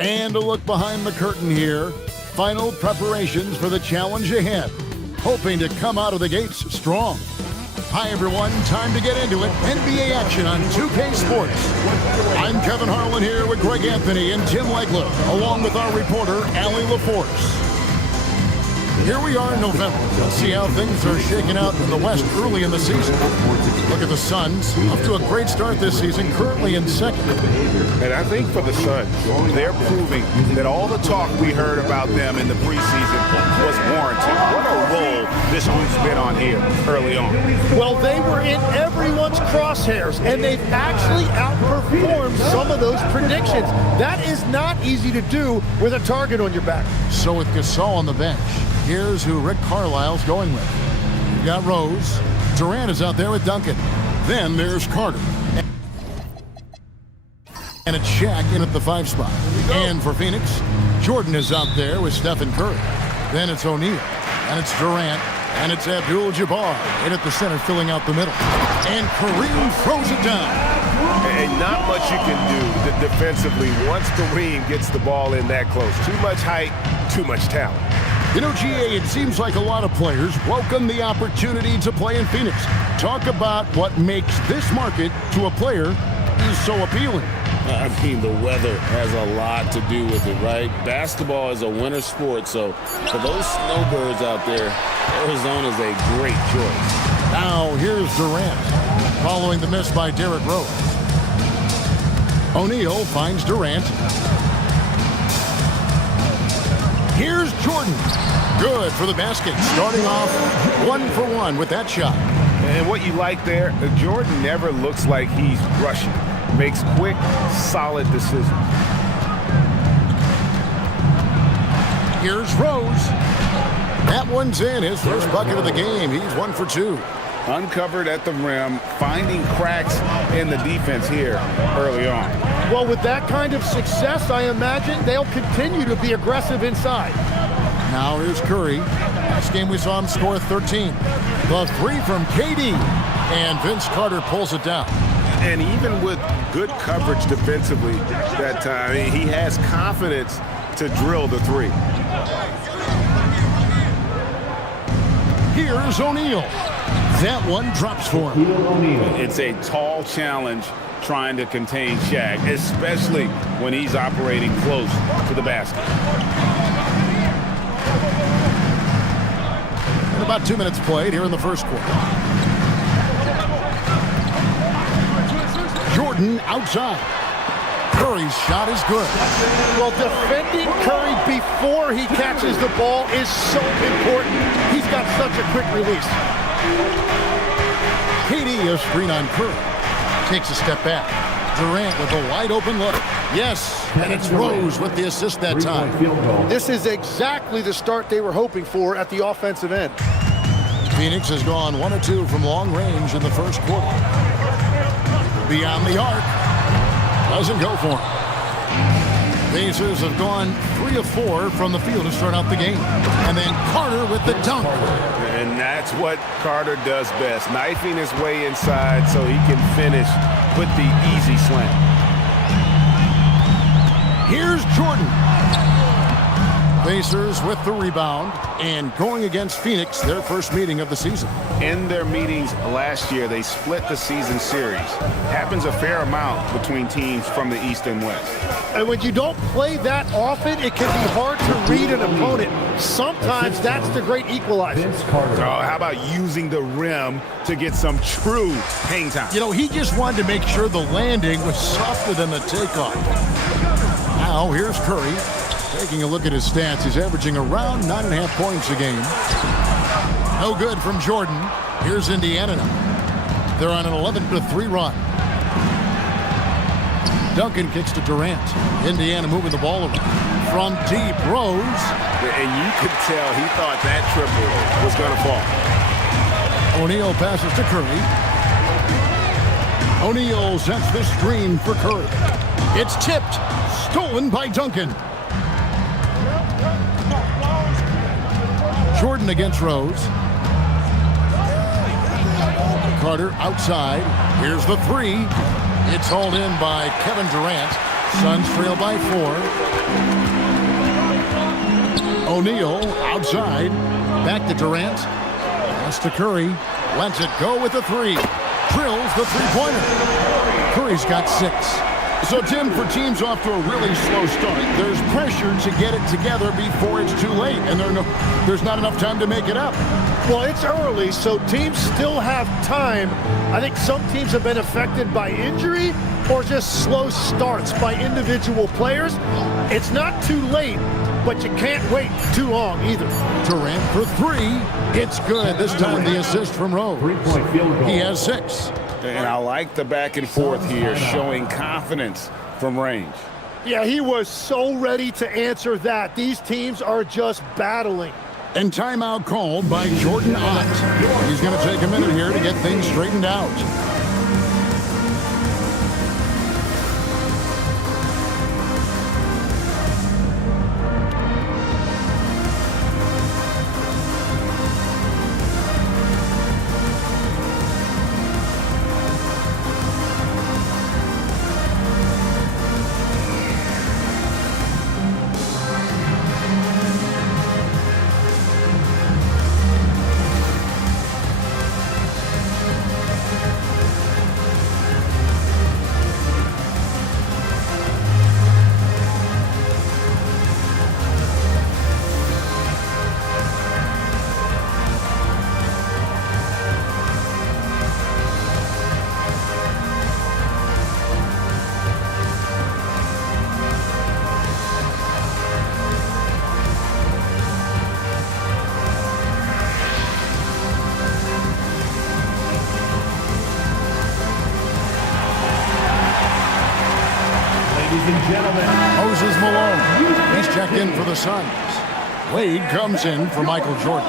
And a look behind the curtain here. Final preparations for the challenge ahead. Hoping to come out of the gates strong. Hi, everyone. Time to get into it. NBA action on 2K Sports. I'm Kevin Harlan here with Greg Anthony and Tim Legler, along with our reporter, Allie LaForce. Here we are in November. Let's see how things are shaking out in the West early in the season. Look at the Suns. Off to a great start this season, currently in second. And I think for the Suns, they're proving that all the talk we heard about them in the preseason was warranted. What a role this group's been on here early on. Well, they were in everyone's crosshairs, and they've actually outperformed some of those predictions. That is not easy to do with a target on your back. So with Gasol on the bench, here's who Rick Carlisle's going with. You've got Rose. Durant is out there with Duncan. Then there's Carter. And it's Shaq in at the 5 spot. And for Phoenix, Jordan is out there with Stephen Curry. Then it's O'Neal. And it's Durant. And it's Abdul-Jabbar in at the center, filling out the middle. And Kareem throws it down. And not much you can do defensively once Kareem gets the ball in that close. Too much height, too much talent. You know, GA, it seems like a lot of players welcome the opportunity to play in Phoenix. Talk about what makes this market to a player is so appealing. I mean, the weather has a lot to do with it, right? Basketball is a winter sport, so for those snowbirds out there, Arizona's a great choice. Now, here's Durant, following the miss by Derrick Rose. O'Neal finds Durant. Here's Jordan. Good for the basket. Starting off 1 for 1 with that shot. And what you like there, Jordan never looks like he's rushing. Makes quick, solid decisions. Here's Rose. That one's in. His first bucket of the game. He's 1 for 2. Uncovered at the rim, finding cracks in the defense here early on. Well, with that kind of success, I imagine they'll continue to be aggressive inside. Now here's Curry. Last game we saw him score 13. The 3 from KD. And Vince Carter pulls it down. And even with good coverage defensively that time, he has confidence to drill the 3. Here's O'Neal. That one drops for him. It's a tall challenge trying to contain Shaq, especially when he's operating close to the basket. And about 2 minutes played here in the first quarter. Jordan outside. Curry's shot is good. Well, defending Curry before he catches the ball is so important. He's got such a quick release. KD, a screen on Curry. Takes a step back. Durant with a wide open look. Yes, and it's Rose with the assist that time. This is exactly the start they were hoping for at the offensive end. Phoenix has gone 1 of 2 from long range in the first quarter. Beyond the arc. Doesn't go for him. Pacers have gone 3 of 4 from the field to start out the game. And then Carter with the dunk. And that's what Carter does best, knifing his way inside so he can finish with the easy slam. Here's Jordan. Pacers with the rebound and going against Phoenix, their first meeting of the season. In their meetings last year, they split the season series. Happens a fair amount between teams from the East and West. And when you don't play that often, it can be hard to read an opponent. Sometimes that's the great equalizer. Oh, how about using the rim to get some true hang time? You know, he just wanted to make sure the landing was softer than the takeoff. Now, here's Curry. Taking a look at his stats, he's averaging around 9.5 points a game. No good from Jordan. Here's Indiana now. They're on an 11-3 run. Duncan kicks to Durant. Indiana moving the ball around. From deep, Rose. And you could tell he thought that triple was going to fall. O'Neal passes to Curry. O'Neal sets the screen for Curry. It's tipped. Stolen by Duncan. Jordan against Rose. Carter outside. Here's the 3. It's hauled in by Kevin Durant. Suns trail by 4. O'Neal outside. Back to Durant. Pass to Curry. Lets it go with the 3. Drills the three-pointer. Curry's got 6. So, Tim, for teams off to a really slow start, there's pressure to get it together before it's too late, and there's not enough time to make it up. Well, it's early, so teams still have time. I think some teams have been affected by injury or just slow starts by individual players. It's not too late, but you can't wait too long either. Durant for 3. It's good. This time the assist from Rose. He has 6. And I like the back and forth here, showing confidence from range. Yeah, he was so ready to answer that. These teams are just battling. And timeout called by Jordan Ott. He's going to take a minute here to get things straightened out. Moses Malone. He's checked in for the Suns. Wade comes in for Michael Jordan.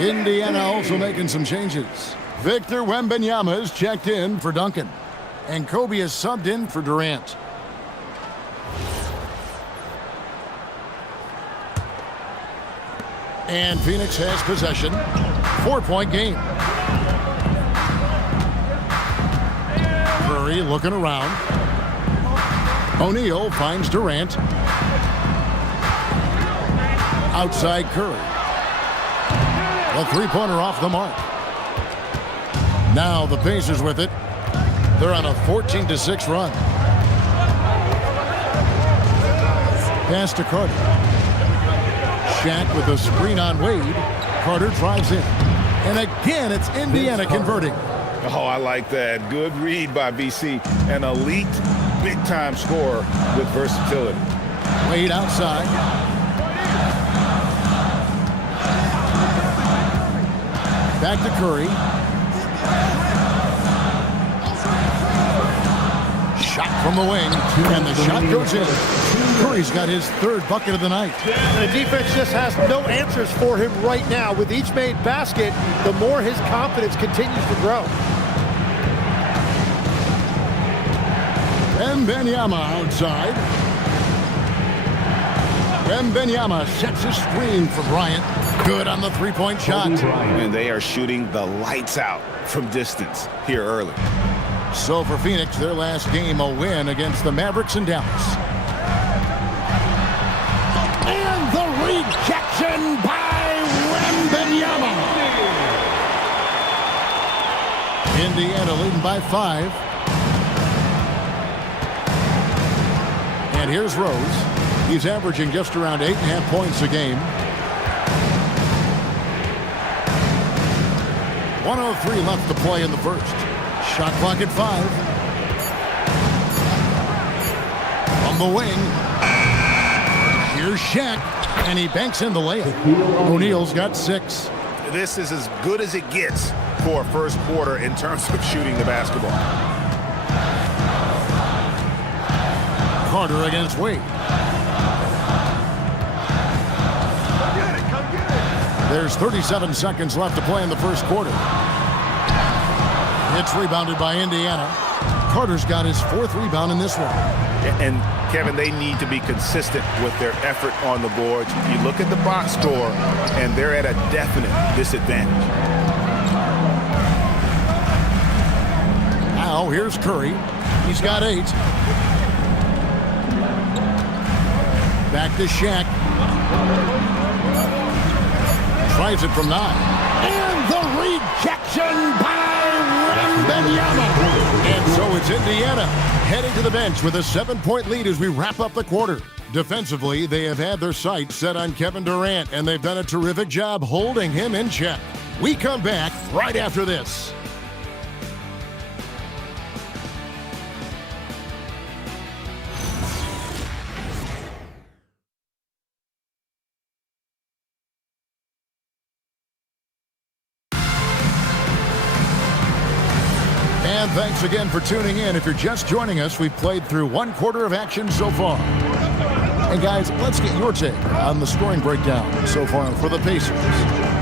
Indiana also making some changes. Victor Wembanyama is checked in for Duncan. And Kobe is subbed in for Durant. And Phoenix has possession. 4-point game. Curry looking around. O'Neal finds Durant. Outside Curry. The three-pointer off the mark. Now the Pacers with it. They're on a 14-6 run. Pass to Carter. Shaq with a screen on Wade. Carter drives in. And again, it's Indiana converting. Oh, I like that. Good read by BC. An elite, big-time scorer with versatility. Wade outside. Back to Curry. Shot from the wing, and the shot goes in. Curry's got his third bucket of the night. The defense just has no answers for him right now. With each made basket, the more his confidence continues to grow. Wembanyama outside. Wembanyama sets a screen for Bryant. Good on the three-point shot. And they are shooting the lights out from distance here early. So for Phoenix, their last game, a win against the Mavericks in Dallas. And the rejection by Wembanyama. Indiana leading by 5. And here's Rose. He's averaging just around 8.5 points a game. 1:03 left to play in the first. Shot clock at 5. From the wing. Here's Shaq. And he banks in the layup. O'Neal's got 6. This is as good as it gets for a first quarter in terms of shooting the basketball. Carter against Wade. There's 37 seconds left to play in the first quarter. It's rebounded by Indiana. Carter's got his 4th rebound in this one. And, Kevin, they need to be consistent with their effort on the boards. You look at the box score, and they're at a definite disadvantage. Now, here's Curry. He's got 8. Back to Shaq. Tries it from 9. And the rejection by Wembanyama. And so it's Indiana heading to the bench with a 7-point lead as we wrap up the quarter. Defensively, they have had their sights set on Kevin Durant, and they've done a terrific job holding him in check. We come back right after this. And thanks again for tuning in. If you're just joining us, we've played through 1 quarter of action so far. And guys, let's get your take on the scoring breakdown so far for the Pacers.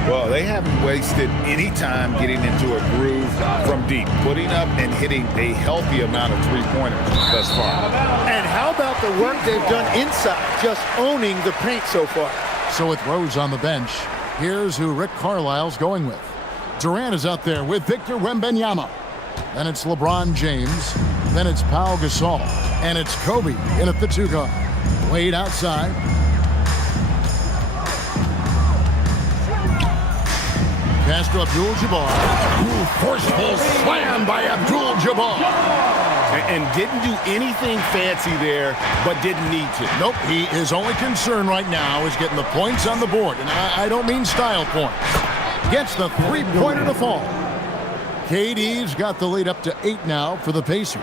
Well, they haven't wasted any time getting into a groove from deep, putting up and hitting a healthy amount of three-pointers thus far. And how about the work they've done inside, just owning the paint so far? So with Rose on the bench, here's who Rick Carlisle's going with. Durant is out there with Victor Wembanyama. Then it's LeBron James. Then it's Pau Gasol. And it's Kobe in at the 2 guard. Wade outside. Pass to Abdul-Jabbar. Forceful slam by Abdul-Jabbar. And didn't do anything fancy there, but didn't need to. Nope, his only concern right now is getting the points on the board. And I don't mean style points. Gets the 3-pointer to fall. KD's got the lead up to 8 now for the Pacers.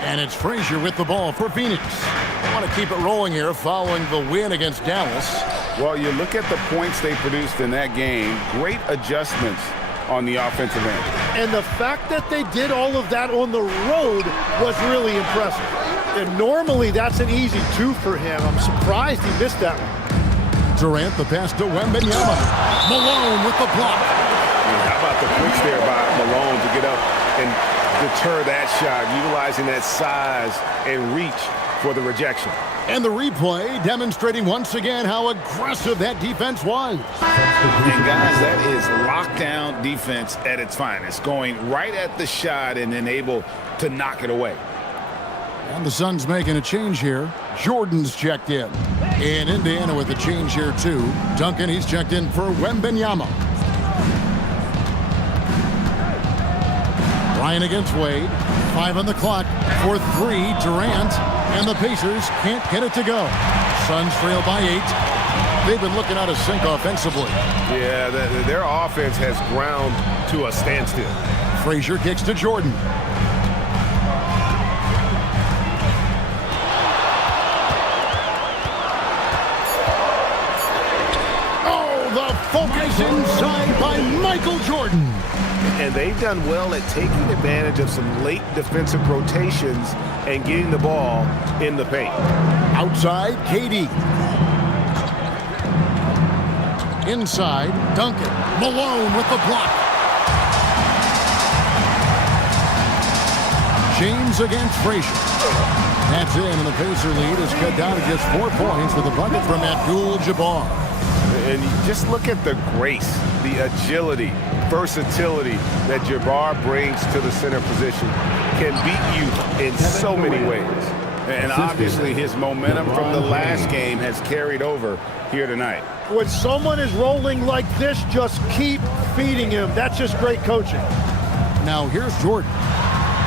And it's Frazier with the ball for Phoenix. They want to keep it rolling here following the win against Dallas. Well, you look at the points they produced in that game. Great adjustments on the offensive end. And the fact that they did all of that on the road was really impressive. And normally that's an easy 2 for him. I'm surprised he missed that one. Durant, the pass to Wembanyama. Malone with the block. How about the push there by Malone to get up and deter that shot, utilizing that size and reach for the rejection. And the replay demonstrating once again how aggressive that defense was. And guys, that is lockdown defense at its finest, going right at the shot and then able to knock it away. And the Suns making a change here. Jordan's checked in. And Indiana with a change here too. Duncan, he's checked in for Wembanyama. Ryan against Wade. 5 on the clock for 3. Durant. And the Pacers can't get it to go. Suns trail by 8. They've been looking out of sync offensively. Yeah, their offense has ground to a standstill. Frazier kicks to Jordan. Oh, the focus inside by Michael Jordan. And they've done well at taking advantage of some late defensive rotations and getting the ball in the paint. Outside, KD. Inside, Duncan. Malone with the block. James against Frazier. That's in, and the Pacer lead is cut down to just 4 points with a bucket from Abdul-Jabbar. And you just look at the grace, the agility, versatility that Jabbar brings to the center position. Can beat you in so many ways. And obviously his momentum from the last game has carried over here tonight. When someone is rolling like this, just keep feeding him. That's just great coaching. Now here's Jordan.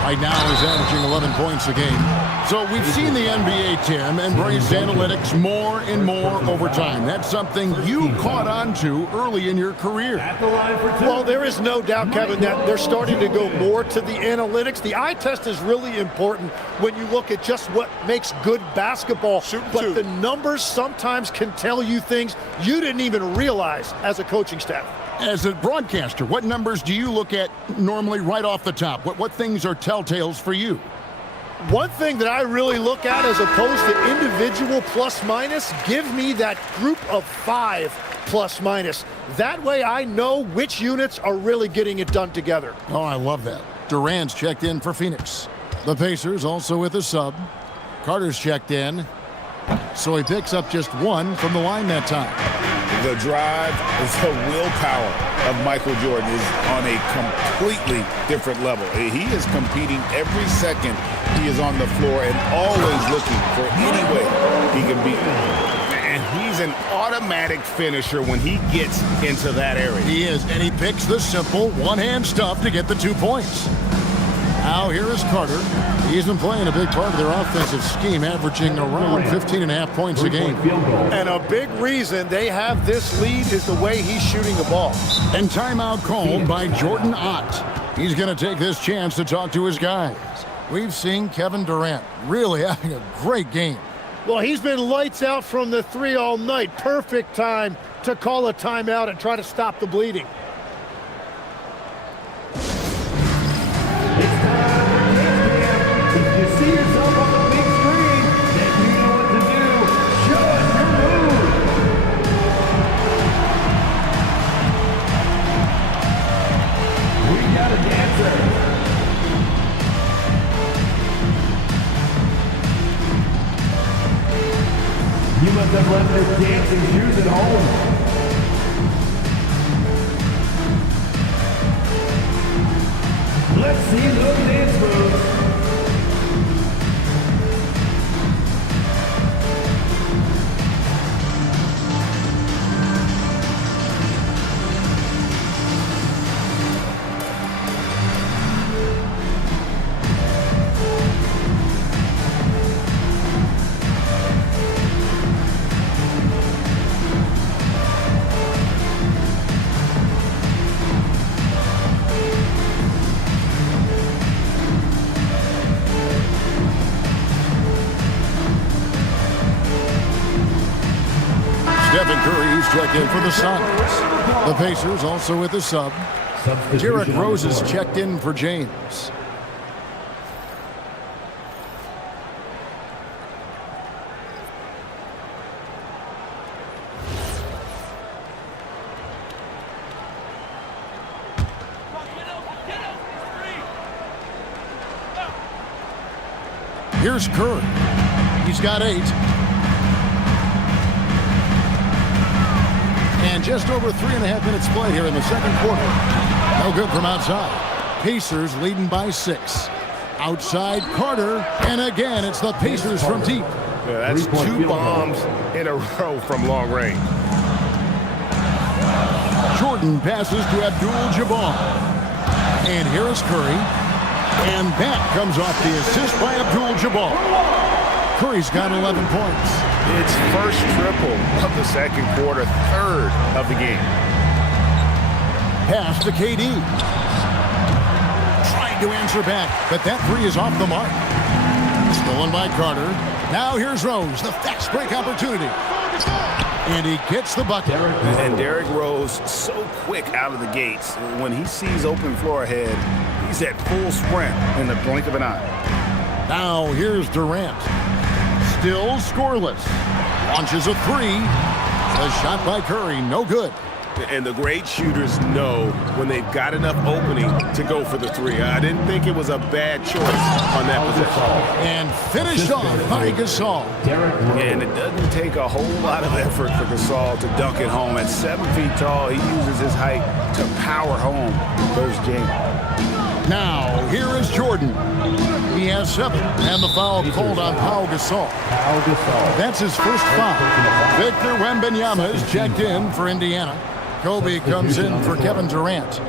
Right now he's averaging 11 points a game. So we've seen the NBA, Tim, embrace analytics more and more over time. That's something you caught on to early in your career. Well, there is no doubt, Kevin, that they're starting to go more to the analytics. The eye test is really important when you look at just what makes good basketball. But the numbers sometimes can tell you things you didn't even realize as a coaching staff. As a broadcaster, what numbers do you look at normally right off the top? What things are telltales for you? One thing that I really look at as opposed to individual plus-minus, give me that group of 5 plus-minus. That way I know which units are really getting it done together. Oh, I love that. Durant's checked in for Phoenix. The Pacers also with a sub. Carter's checked in. So he picks up just 1 from the line that time. The drive, the willpower of Michael Jordan is on a completely different level. He is competing every second he is on the floor and always looking for any way he can beat them. And he's an automatic finisher when he gets into that area. He is, and he picks the simple one-hand stuff to get the 2 points. Now here is Carter. He's been playing a big part of their offensive scheme, averaging around 15.5 points a game. And a big reason they have this lead is the way he's shooting the ball. And timeout called by Jordan Ott. He's going to take this chance to talk to his guys. We've seen Kevin Durant really having a great game. Well, he's been lights out from the 3 all night. Perfect time to call a timeout and try to stop the bleeding. You must have left their dancing shoes at home. Let's see those dance moves. Stephen Curry's checked in for the Suns. The Pacers also with the sub. Derrick Rose is checked in for James. Here's Curry. He's got 8. And just over 3.5 minutes played here in the second quarter. No good from outside. Pacers leading by 6. Outside Carter, and again it's the Pacers from deep. Yeah, that's 2 bombs in a row from long range. Jordan passes to Abdul-Jabbar. And here is Curry. And that comes off the assist by Abdul-Jabbar. Curry's got 11 points. It's first triple of the second quarter, 3rd of the game. Pass to KD. Trying to answer back, but that 3 is off the mark. Stolen by Carter. Now here's Rose, the fast break opportunity. And he gets the bucket. And Derrick Rose so quick out of the gates. When he sees open floor ahead, he's at full sprint in the blink of an eye. Now here's Durant. Still scoreless. Launches a 3. The shot by Curry, no good. And the great shooters know when they've got enough opening to go for the 3. I didn't think it was a bad choice on that possession. And finished off by Gasol. And it doesn't take a whole lot of effort for Gasol to dunk it home. At 7 feet tall, he uses his height to power home those games. Now, here is Jordan. He has 7, and the foul called on Pau Gasol. That's his first foul. Victor Wembanyama is checked in for Indiana. Kobe comes in for Kevin Durant.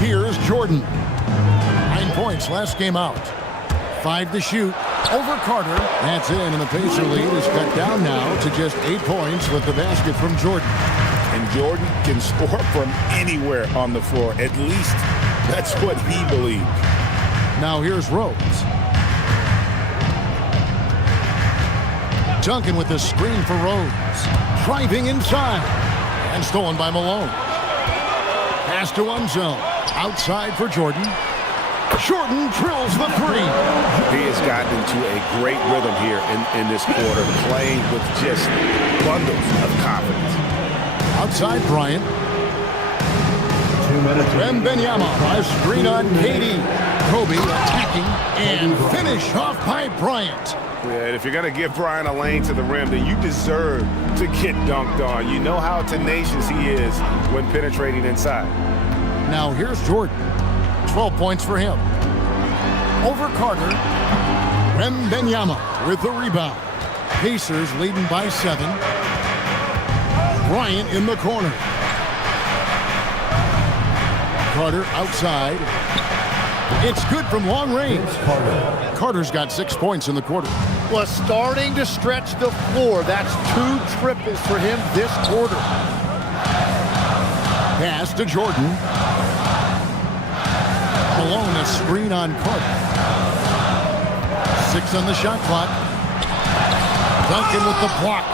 Here's Jordan. 9 points last game out. 5 to shoot. Over Carter. That's in, and the Pacer lead is cut down now to just 8 points with the basket from Jordan. And Jordan can score from anywhere on the floor. At least that's what he believes. Now here's Rose. Duncan with the screen for Rose. Driving inside. And stolen by Malone. Pass to one zone. Outside for Jordan. Jordan drills the 3. He has gotten into a great rhythm here in this quarter, playing with just bundles of confidence. Outside Bryant. 2 minutes. Wembanyama, a screen on KD. Kobe attacking and finish off by Bryant. Yeah, and if you're going to give Bryant a lane to the rim, then you deserve to get dunked on. You know how tenacious he is when penetrating inside. Now here's Jordan. 12 points for him. Over Carter. Wembanyama with the rebound. Pacers leading by 7. Bryant in the corner. Carter outside. It's good from long range. Carter's got 6 points in the quarter. Was starting to stretch the floor. That's 2 triples for him this quarter. Pass to Jordan. Malone, a screen on Carter. 6 on the shot clock. Duncan with the block.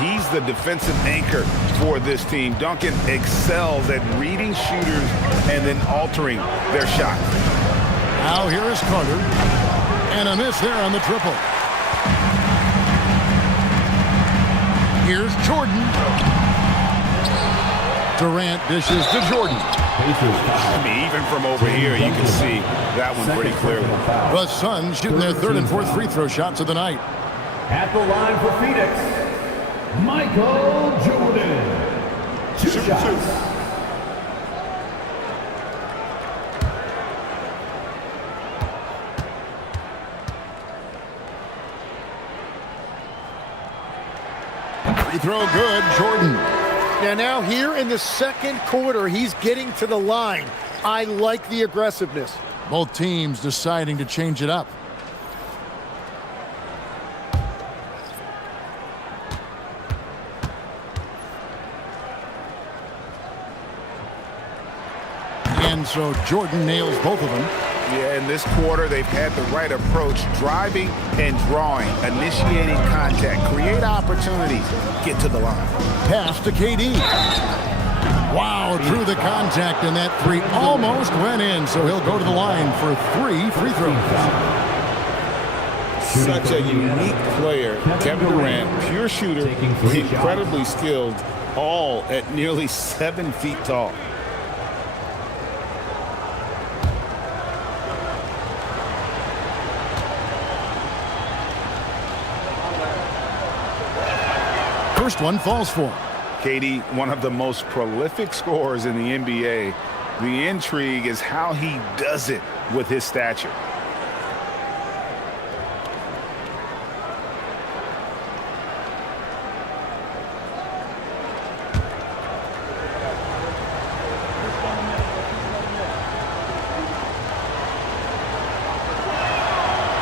He's the defensive anchor for this team. Duncan excels at reading shooters and then altering their shot. Now here is Carter. And a miss there on the triple. Here's Jordan. Durant dishes to Jordan. I mean, even from over here, you can see that one pretty clearly. The Suns shooting their 3rd and 4th free throw shots of the night. At the line for Phoenix, Michael Jordan. 2 shots. Free throw good, Jordan. Now here in the second quarter, he's getting to the line. I like the aggressiveness. Both teams deciding to change it up. And so Jordan nails both of them. Yeah, in this quarter, they've had the right approach, driving and drawing, initiating contact, create opportunities, get to the line. Pass to KD. Wow, through the contact, and that 3 almost went in, so he'll go to the line for 3 free throws. Such a unique player, Kevin Durant, pure shooter, incredibly skilled, all at nearly 7 feet tall. First one falls for him. KD, one of the most prolific scorers in the NBA. The intrigue is how he does it with his stature.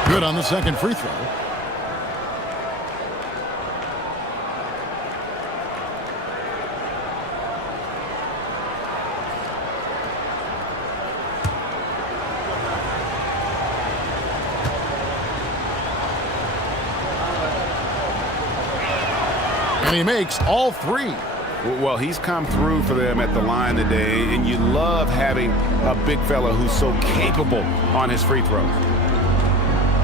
Good on the second free throw. And he makes all 3. Well, he's come through for them at the line today, and you love having a big fella who's so capable on his free throws.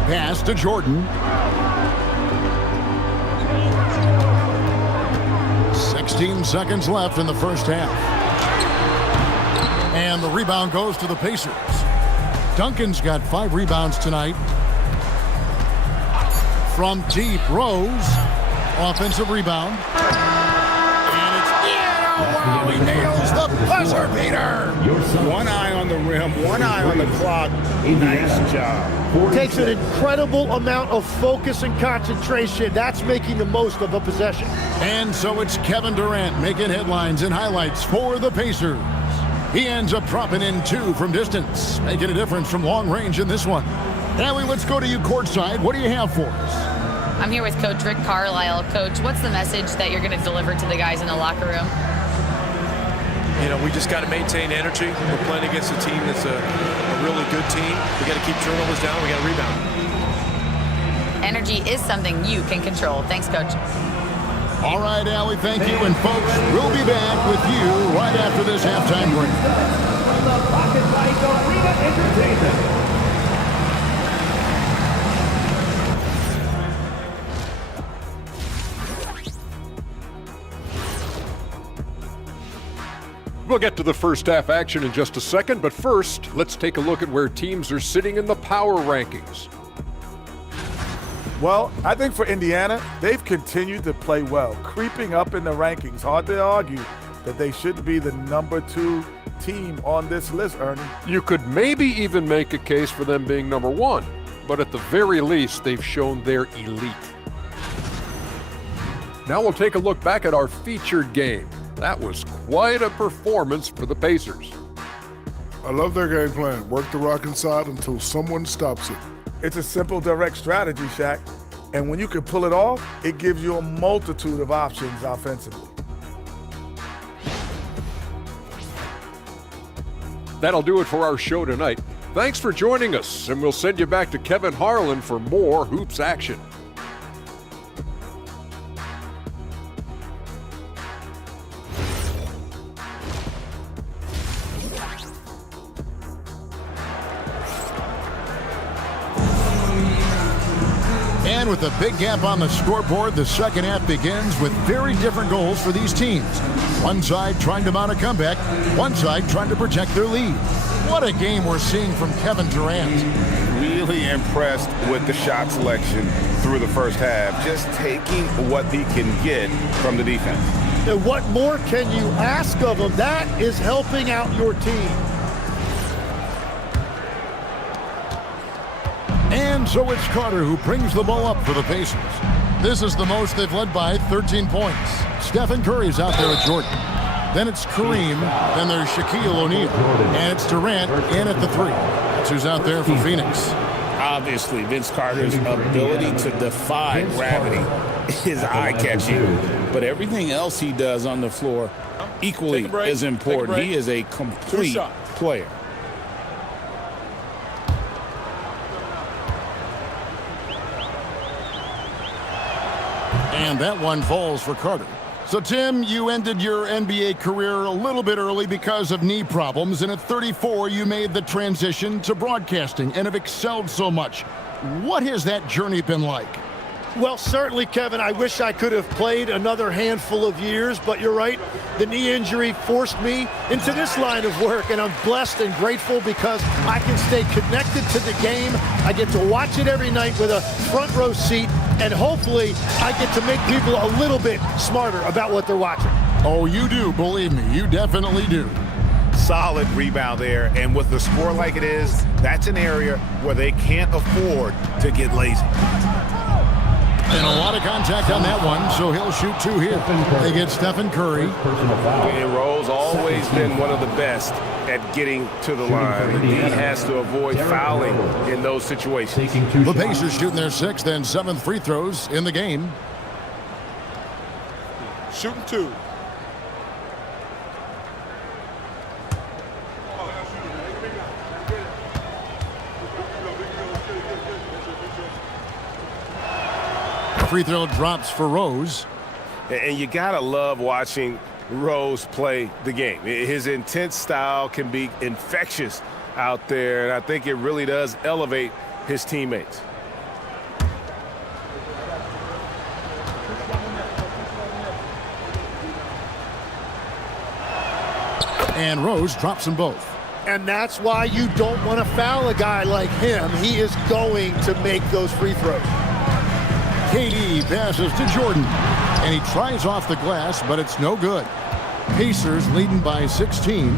Pass to Jordan. 16 seconds left in the first half. And the rebound goes to the Pacers. Duncan's got 5 rebounds tonight. From deep, Rose. Offensive rebound. And it's in. Oh, wow, he nails the buzzer beater. One eye on the rim, one eye on the clock. Nice job. Takes an incredible amount of focus and concentration. That's making the most of a possession. And so it's Kevin Durant making headlines and highlights for the Pacers. He ends up dropping in 2 from distance, making a difference from long range in this one. Allie, let's go to you courtside. What do you have for us? I'm here with Coach Rick Carlisle. Coach, what's the message that you're going to deliver to the guys in the locker room? You know, we just got to maintain energy. We're playing against a team that's a really good team. We got to keep turnovers down. We got to rebound. Energy is something you can control. Thanks, Coach. All right, Allie, thank you. And, folks, we'll be back with you right after this halftime break. From the Pocket Light Arena Entertainment. The We'll get to the first half action in just a second, but first, let's take a look at where teams are sitting in the power rankings. Well, I think for Indiana, they've continued to play well, creeping up in the rankings. Hard to argue that they should be the number 2 team on this list, Ernie. You could maybe even make a case for them being number 1, but at the very least, they've shown they're elite. Now we'll take a look back at our featured game. That was quite a performance for the Pacers. I love their game plan. Work the rock inside until someone stops it. It's a simple, direct strategy, Shaq. And when you can pull it off, it gives you a multitude of options offensively. That'll do it for our show tonight. Thanks for joining us, and we'll send you back to Kevin Harlan for more hoops action. And with a big gap on the scoreboard, the second half begins with very different goals for these teams. One side trying to mount a comeback, one side trying to protect their lead. What a game we're seeing from Kevin Durant. Really impressed with the shot selection through the first half, just taking what he can get from the defense. And what more can you ask of him? That is helping out your team. And so it's Carter who brings the ball up for the Pacers. This is the most they've led by 13 points. Stephen Curry's out there with Jordan. Then it's Kareem. Then there's Shaquille O'Neal. And it's Durant in at the 3. That's who's out there for Phoenix. Obviously, Vince Carter's ability to defy gravity is eye-catching. But everything else he does on the floor equally is important. He is a complete player. And that one falls for Carter. So, Tim, you ended your NBA career a little bit early because of knee problems, and at 34, you made the transition to broadcasting and have excelled so much. What has that journey been like? Well, certainly, Kevin, I wish I could have played another handful of years, but you're right. The knee injury forced me into this line of work, and I'm blessed and grateful because I can stay connected to the game. I get to watch it every night with a front row seat, and hopefully I get to make people a little bit smarter about what they're watching. Oh, you do, believe me. You definitely do. Solid rebound there, and with the score like it is, that's an area where they can't afford to get lazy. And a lot of contact on that one, so he'll shoot 2 here. They get Stephen Curry. And Rose always been one of the best at getting to the line. He has to avoid fouling in those situations. The Pacers shooting their 6th and 7th free throws in the game. Shooting 2. Free throw drops for Rose. And you gotta love watching Rose play the game. His intense style can be infectious out there, and I think it really does elevate his teammates. And Rose drops them both. And that's why you don't want to foul a guy like him. He is going to make those free throws. KD passes to Jordan, and he tries off the glass, but it's no good. Pacers leading by 16.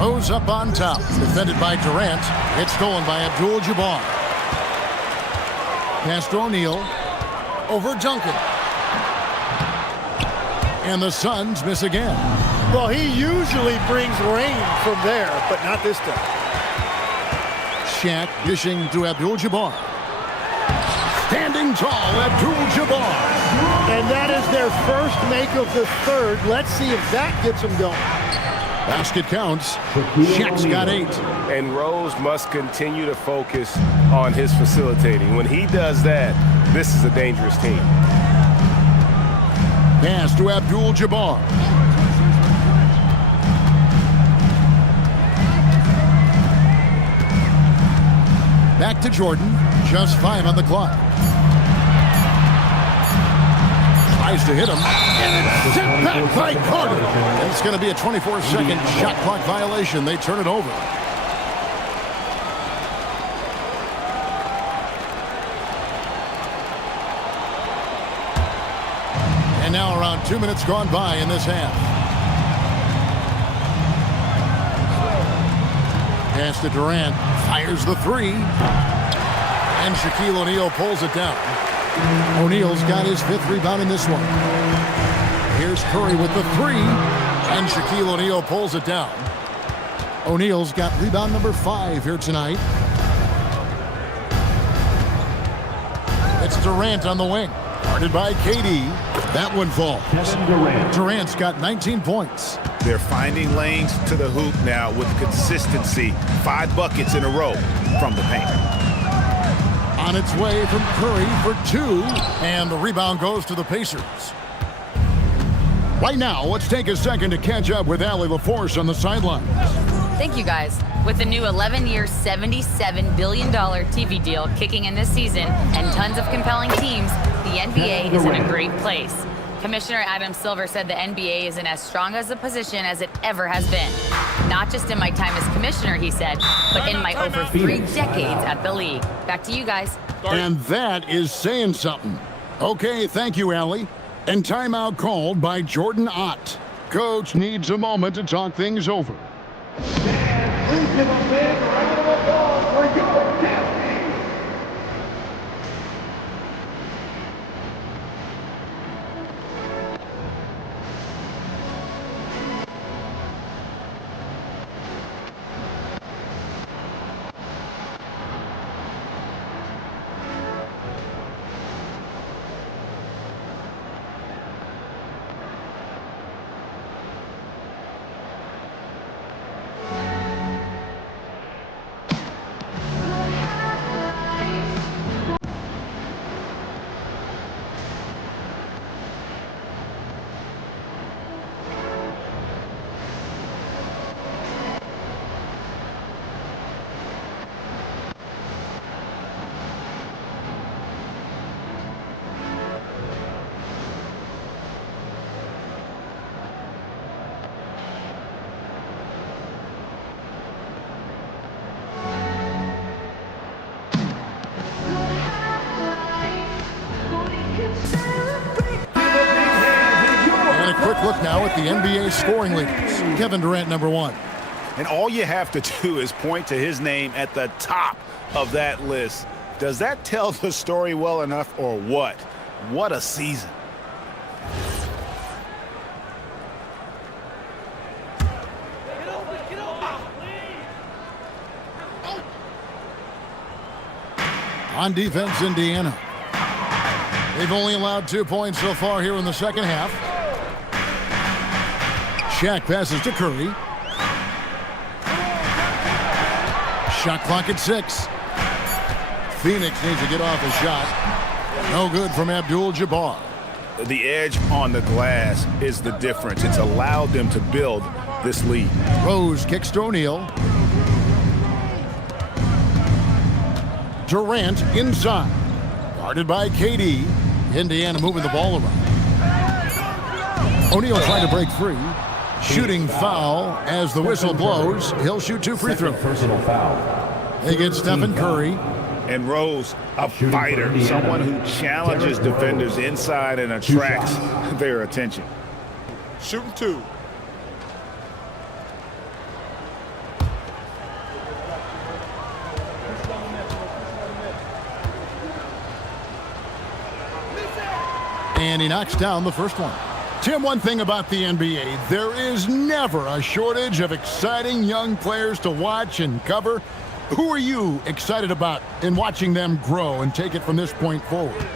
Rose up on top, defended by Durant. It's stolen by Abdul-Jabbar. Pass to O'Neal. Over Duncan. And the Suns miss again. Well, he usually brings rain from there, but not this time. Shaq dishing to Abdul-Jabbar. Standing tall, Abdul-Jabbar. And that is their first make of the 3rd. Let's see if that gets them going. Basket counts. Shaq's got 8. And Rose must continue to focus on his facilitating. When he does that, this is a dangerous team. Pass to Abdul-Jabbar. Back to Jordan. Just 5 on the clock. Tries to hit him. And it's sent back by Carter. And it's going to be a 24-second shot clock violation. They turn it over. And now around 2 minutes gone by in this half. Pass to Durant. Fires the three. And Shaquille O'Neal pulls it down. O'Neal's got his 5th rebound in this one. Here's Curry with the three. And Shaquille O'Neal pulls it down. O'Neal's got rebound number 5 here tonight. It's Durant on the wing. Guarded by KD. That one falls. Durant's got 19 points. They're finding lanes to the hoop now with consistency. 5 buckets in a row from the paint. On its way from Curry for 2. And the rebound goes to the Pacers. Right now, let's take a second to catch up with Allie LaForce on the sidelines. Thank you, guys. With the new 11-year, $77 billion TV deal kicking in this season and tons of compelling teams, the NBA is in a great place. Commissioner Adam Silver said the NBA is in as strong as a position as it ever has been. Not just in my time as commissioner, he said, but in my over 3 decades at the league. Back to you guys. And that is saying something. Okay, thank you, Allie. And timeout called by Jordan Ott. Coach needs a moment to talk things over. Please give a big round of applause for your captain. Quick look now at the NBA scoring leaders. Kevin Durant, number 1. And all you have to do is point to his name at the top of that list. Does that tell the story well enough or what? What a season. On defense, Indiana. They've only allowed 2 points so far here in the second half. Shaq passes to Curry. Shot clock at 6. Phoenix needs to get off a shot. No good from Abdul-Jabbar. The edge on the glass is the difference. It's allowed them to build this lead. Rose kicks to O'Neal. Durant inside. Guarded by KD. Indiana moving the ball around. O'Neal trying to break free. Shooting foul as the whistle blows. He'll shoot 2 free throws. Personal foul. They get Stephen Curry. And Rose, a fighter, someone who challenges defenders inside and attracts their attention. Shooting 2. And he knocks down the first one. Tim, one thing about the NBA, there is never a shortage of exciting young players to watch and cover. Who are you excited about in watching them grow and take it from this point forward?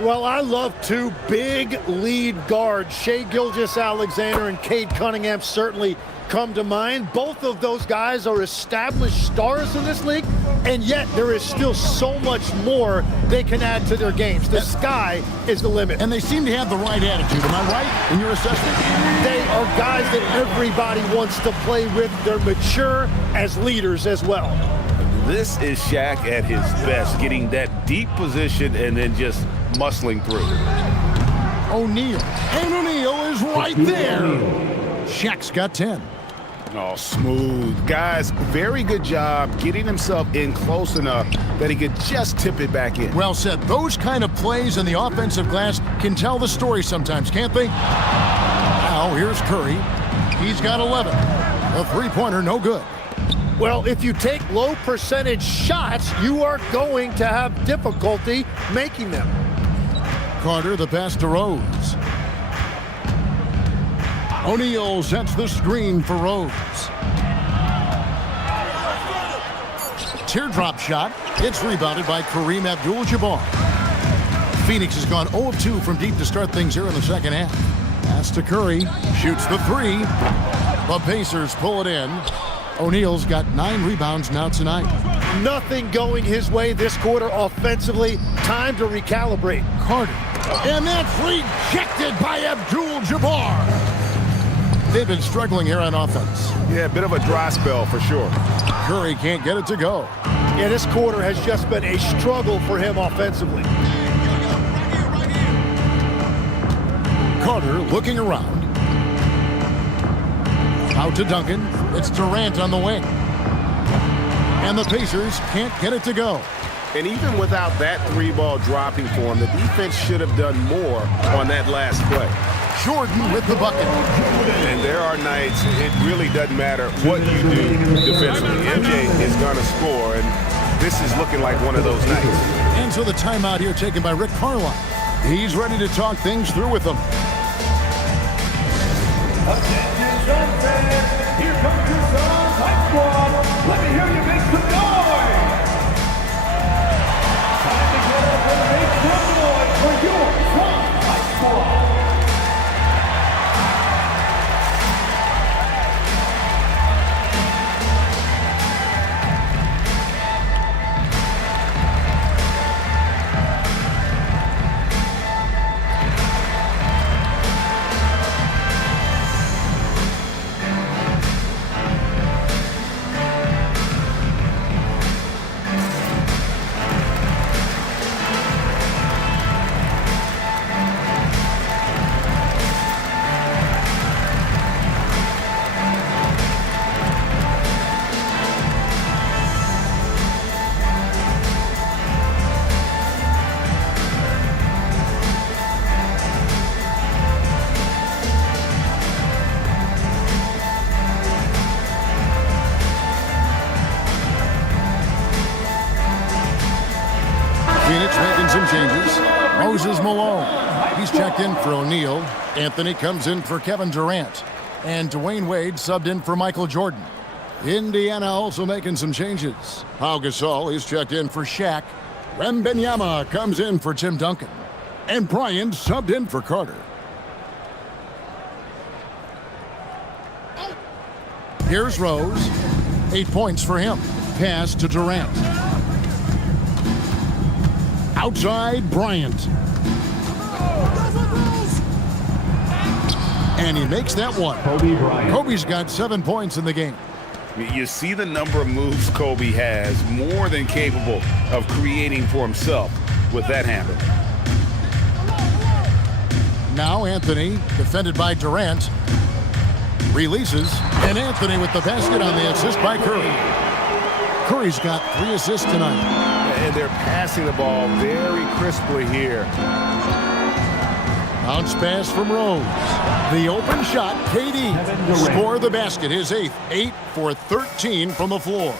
Well, I love 2 big lead guards. Shai Gilgeous-Alexander and Cade Cunningham certainly come to mind. Both of those guys are established stars in this league, and yet there is still so much more they can add to their games. The sky is the limit. And they seem to have the right attitude. Am I right in your assessment? They are guys that everybody wants to play with. They're mature as leaders as well. This is Shaq at his best, getting that deep position and then just muscling through. O'Neal. And O'Neal is right there. Shaq's got 10. Oh, smooth. Guys, very good job getting himself in close enough that he could just tip it back in. Well said. Those kind of plays in the offensive glass can tell the story sometimes, can't they? Now, here's Curry. He's got 11. A three-pointer, no good. Well, if you take low percentage shots, you are going to have difficulty making them. Carter, the pass to Rose. O'Neal sets the screen for Rose. Teardrop shot. It's rebounded by Kareem Abdul-Jabbar. Phoenix has gone 0 of 2 from deep to start things here in the second half. Pass to Curry. Shoots the three. The Pacers pull it in. O'Neal's got 9 rebounds now tonight. Nothing going his way this quarter offensively. Time to recalibrate. Carter. And that's rejected by Abdul-Jabbar. They've been struggling here on offense. Yeah, a bit of a dry spell for sure. Curry can't get it to go. Yeah, this quarter has just been a struggle for him offensively. Carter looking around. Out to Duncan. It's Durant on the wing. And the Pacers can't get it to go. And even without that three-ball dropping for him, the defense should have done more on that last play. Jordan with the bucket. And there are nights it really doesn't matter what you do defensively. MJ is going to score, and this is looking like one of those nights. And so the timeout here taken by Rick Carlisle. He's ready to talk things through with them. Attention, Sun fans. Here comes your Suns Hype Squad. Let me hear you make some noise. Time to get up and make some noise for your Suns Hype Squad. Phoenix making some changes. Moses Malone. He's checked in for O'Neal. Anthony comes in for Kevin Durant. And Dwayne Wade subbed in for Michael Jordan. Indiana also making some changes. Pau Gasol is checked in for Shaq. Wembanyama comes in for Tim Duncan. And Bryant subbed in for Carter. Here's Rose. 8 points for him. Pass to Durant. Outside, Bryant. And he makes that one. Kobe's got 7 points in the game. You see the number of moves Kobe has, more than capable of creating for himself with that handle. Now Anthony, defended by Durant, releases, and Anthony with the basket on the assist by Curry. Curry's got 3 assists tonight. And they're passing the ball very crisply here. Bounce pass from Rose. The open shot, KD. Score the basket, his 8th. 8 for 13 from the floor.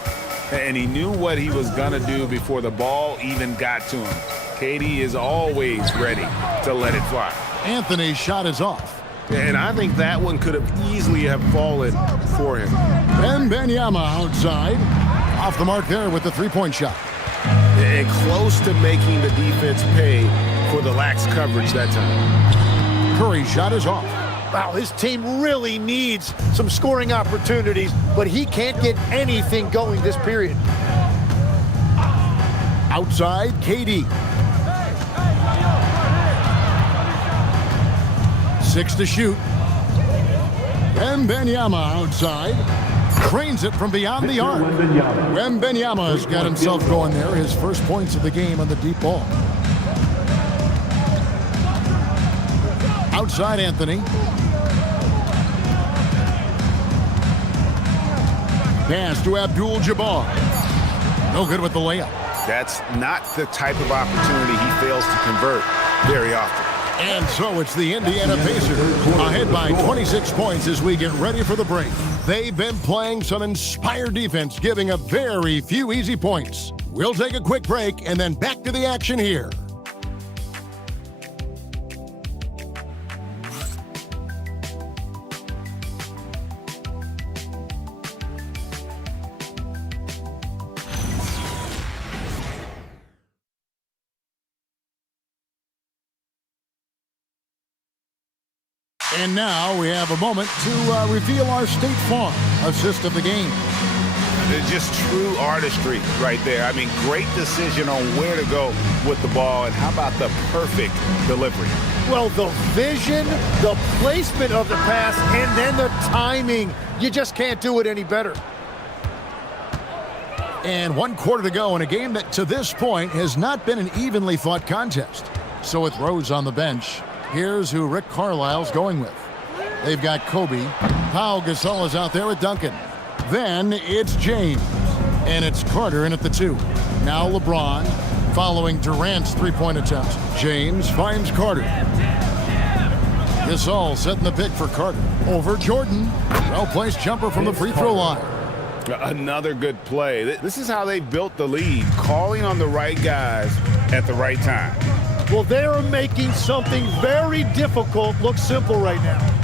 And he knew what he was going to do before the ball even got to him. KD is always ready to let it fly. Anthony's shot is off. And I think that one could have easily have fallen for him. Wembanyama outside. Off the mark there with the three-point shot. And close to making the defense pay for the lax coverage that time. Curry's shot is off. Wow, his team really needs some scoring opportunities, but he can't get anything going this period. Outside, KD. 6 to shoot. Wembanyama outside. Trains it from beyond the arc. Wembanyama has got himself going there. His first points of the game on the deep ball. outside Anthony. Pass to Abdul-Jabbar. No good with the layup. That's not the type of opportunity he fails to convert very often. And so it's the Indiana Pacers ahead by 26 points as we get ready for the break. They've been playing some inspired defense, giving up very few easy points. We'll take a quick break and then back to the action here. And now we have a moment to reveal our State Farm assist of the game. It's just true artistry right there. I mean, great decision on where to go with the ball, and how about the perfect delivery? Well, the vision, the placement of the pass, and then the timing. You just can't do it any better. And 1 quarter to go in a game that to this point has not been an evenly fought contest. So with Rose on the bench, here's who Rick Carlisle's going with. They've got Kobe. Pau Gasol is out there with Duncan. Then it's James. And it's Carter in at the 2. Now LeBron following Durant's three-point attempt. James finds Carter. Gasol setting the pick for Carter. Over Jordan. Well-placed jumper from the free throw line. Another good play. This is how they built the lead, calling on the right guys at the right time. Well, they are making something very difficult look simple right now.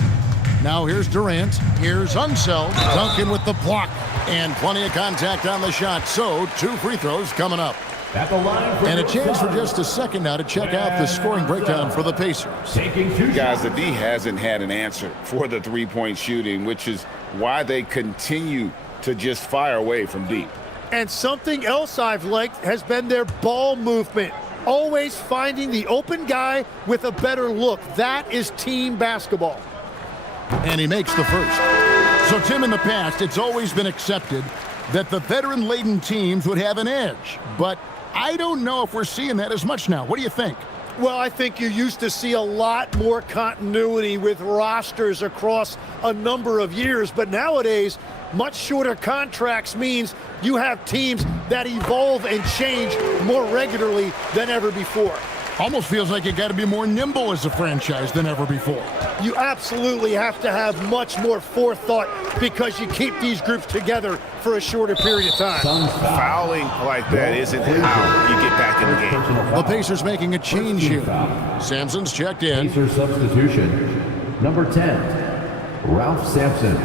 Now here's Durant. Here's Unseld. Duncan with the block. And plenty of contact on the shot. So 2 free throws coming up. At the line and a chance for just a second now to check out the scoring breakdown for the Pacers. Guys, the D hasn't had an answer for the three-point shooting, which is why they continue to just fire away from deep. And something else I've liked has been their ball movement. Always finding the open guy with a better look. That is team basketball. And he makes the first. So, Tim, in the past, it's always been accepted that the veteran-laden teams would have an edge. But I don't know if we're seeing that as much now. What do you think? Well, I think you used to see a lot more continuity with rosters across a number of years. But nowadays, much shorter contracts means you have teams that evolve and change more regularly than ever before. Almost feels like you got to be more nimble as a franchise than ever before. You absolutely have to have much more forethought because you keep these groups together for a shorter period of time. Fouling like that isn't how you get back in the game. The Pacers making a change here. Sampson's checked in. Pacers substitution. Number 10, Ralph Sampson.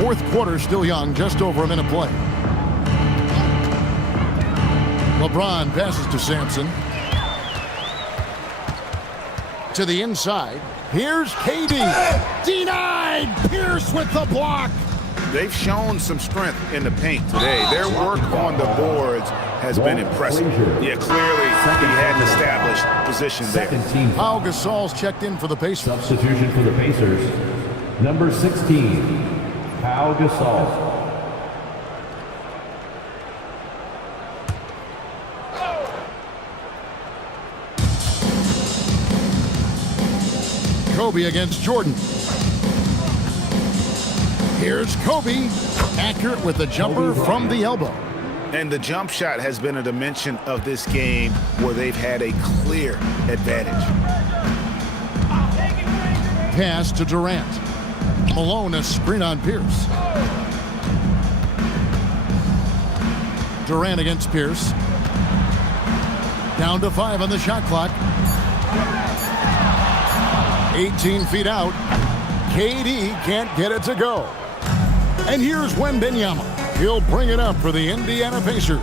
Fourth quarter still young, just over a minute play. LeBron passes to Sampson. To the inside. Here's KD. Denied! Pierce with the block. They've shown some strength in the paint today. Their work on the boards has been impressive. Yeah, clearly he had an established position there. Pau Gasol's checked in for the Pacers. Substitution for the Pacers. Number 16. Pau Gasol. Kobe against Jordan. Here's Kobe. Accurate with the jumper from the elbow. And the jump shot has been a dimension of this game where they've had a clear advantage. Pass to Durant. Malone, a screen on Pierce. Durant against Pierce. Down to 5 on the shot clock. 18 feet out. KD can't get it to go. And here's Wembanyama. He'll bring it up for the Indiana Pacers.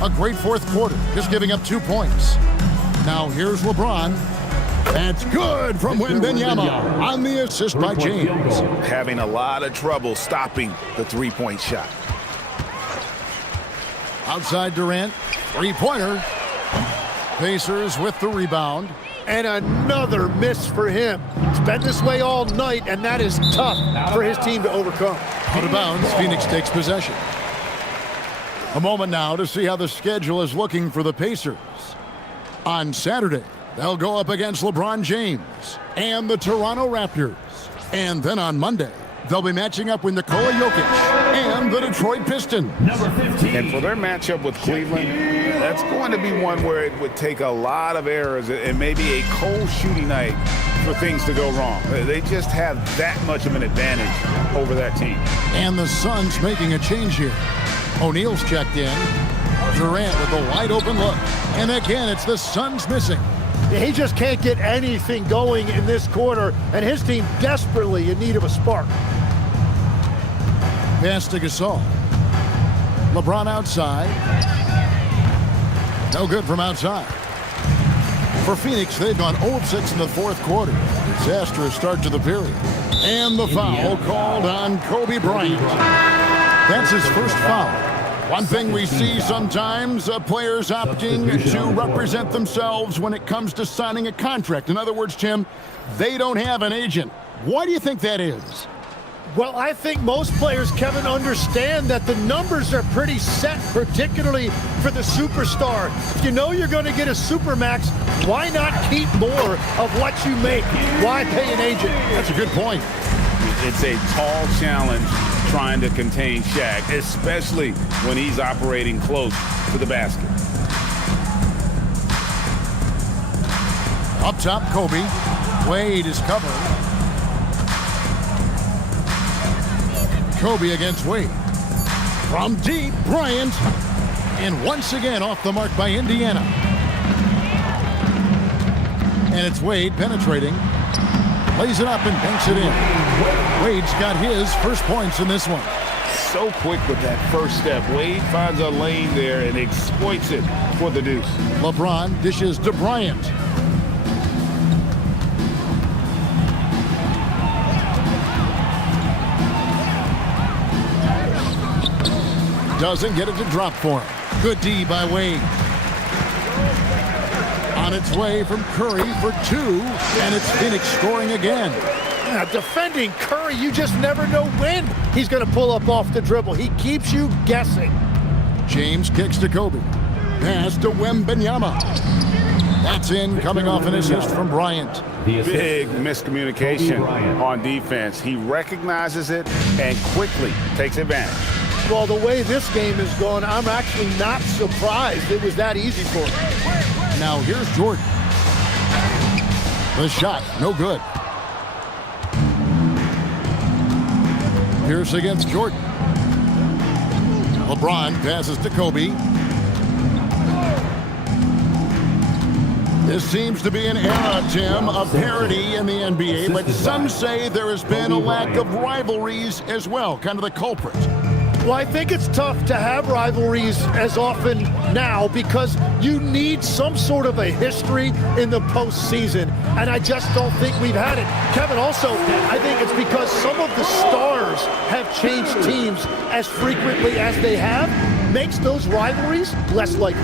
A great fourth quarter, just giving up 2 points. Now here's LeBron. That's good from Wembanyama on the assist by James. Having a lot of trouble stopping the three-point shot. Outside Durant, three-pointer. Pacers with the rebound. And another miss for him. It's been this way all night, and that is tough for his team to overcome. Out of bounds, Phoenix takes possession. A moment now to see how the schedule is looking for the Pacers. On Saturday, they'll go up against LeBron James and the Toronto Raptors. And then on Monday, they'll be matching up with Nikola Jokic and the Detroit Pistons. And for their matchup with Cleveland, that's going to be one where it would take a lot of errors and maybe a cold shooting night for things to go wrong. They just have that much of an advantage over that team. And the Suns making a change here. O'Neal's checked in. Durant with a wide open look. And again, it's the Suns missing. He just can't get anything going in this quarter, and his team desperately in need of a spark. Pass to Gasol. LeBron outside. No good from outside. For Phoenix, they've gone 0-6 in the fourth quarter. Disastrous start to the period. And the foul called on Kobe Bryant. That's his first foul. One thing we see sometimes, players opting to represent themselves when it comes to signing a contract. In other words, Tim, they don't have an agent. Why do you think that is? Well, I think most players, Kevin, understand that the numbers are pretty set, particularly for the superstar. If you know you're going to get a supermax, why not keep more of what you make? Why pay an agent? That's a good point. It's a tall challenge trying to contain Shaq, especially when he's operating close to the basket. Up top, Kobe. Wade is covered. Kobe against Wade. From deep, Bryant. And once again off the mark by Indiana. And it's Wade penetrating. Lays it up and banks it in. Wade's got his first points in this one. So quick with that first step. Wade finds a lane there and exploits it for the deuce. LeBron dishes to Bryant. Doesn't get it to drop for him. Good D by Wade. On its way from Curry for two, and it's Phoenix scoring again. Defending Curry, you just never know when he's going to pull up off the dribble. He keeps you guessing. James kicks to Kobe. Pass to Wembanyama. That's in, coming off an assist from Bryant. Big miscommunication on defense. He recognizes it and quickly takes advantage. Well, the way this game is going, I'm actually not surprised it was that easy for him. Now here's Jordan. The shot, no good. Pierce against Jordan. LeBron passes to Kobe. This seems to be an era, Tim, of parity in the NBA, but some say there has been a lack of rivalries as well, kind of the culprit. Well, I think it's tough to have rivalries as often now because you need some sort of a history in the postseason, and I just don't think we've had it. Kevin, also, I think it's because some of the stars have changed teams as frequently as they have, makes those rivalries less likely.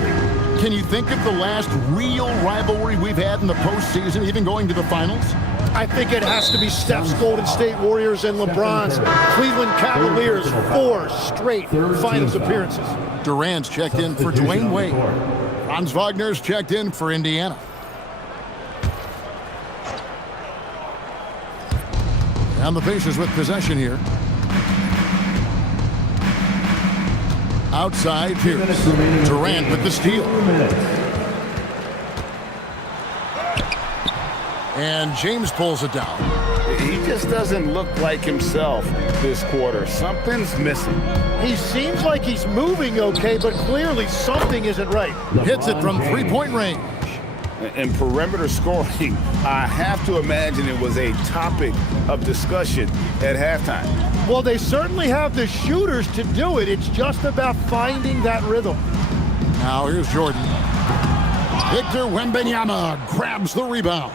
Can you think of the last real rivalry we've had in the postseason, even going to the finals? I think it has to be Steph's Golden State Warriors and LeBron's Cleveland Cavaliers, 4 straight finals appearances. Durant's checked in for Dwayne Wade. Franz Wagner's checked in for Indiana. And the Pacers with possession here. Outside Pierce. Durant with the steal. And James pulls it down. He just doesn't look like himself this quarter. Something's missing. He seems like he's moving okay, but clearly something isn't right. Hits it from three-point range. And perimeter scoring, I have to imagine it was a topic of discussion at halftime. Well, they certainly have the shooters to do it. It's just about finding that rhythm. Now here's Jordan. Victor Wembanyama grabs the rebound.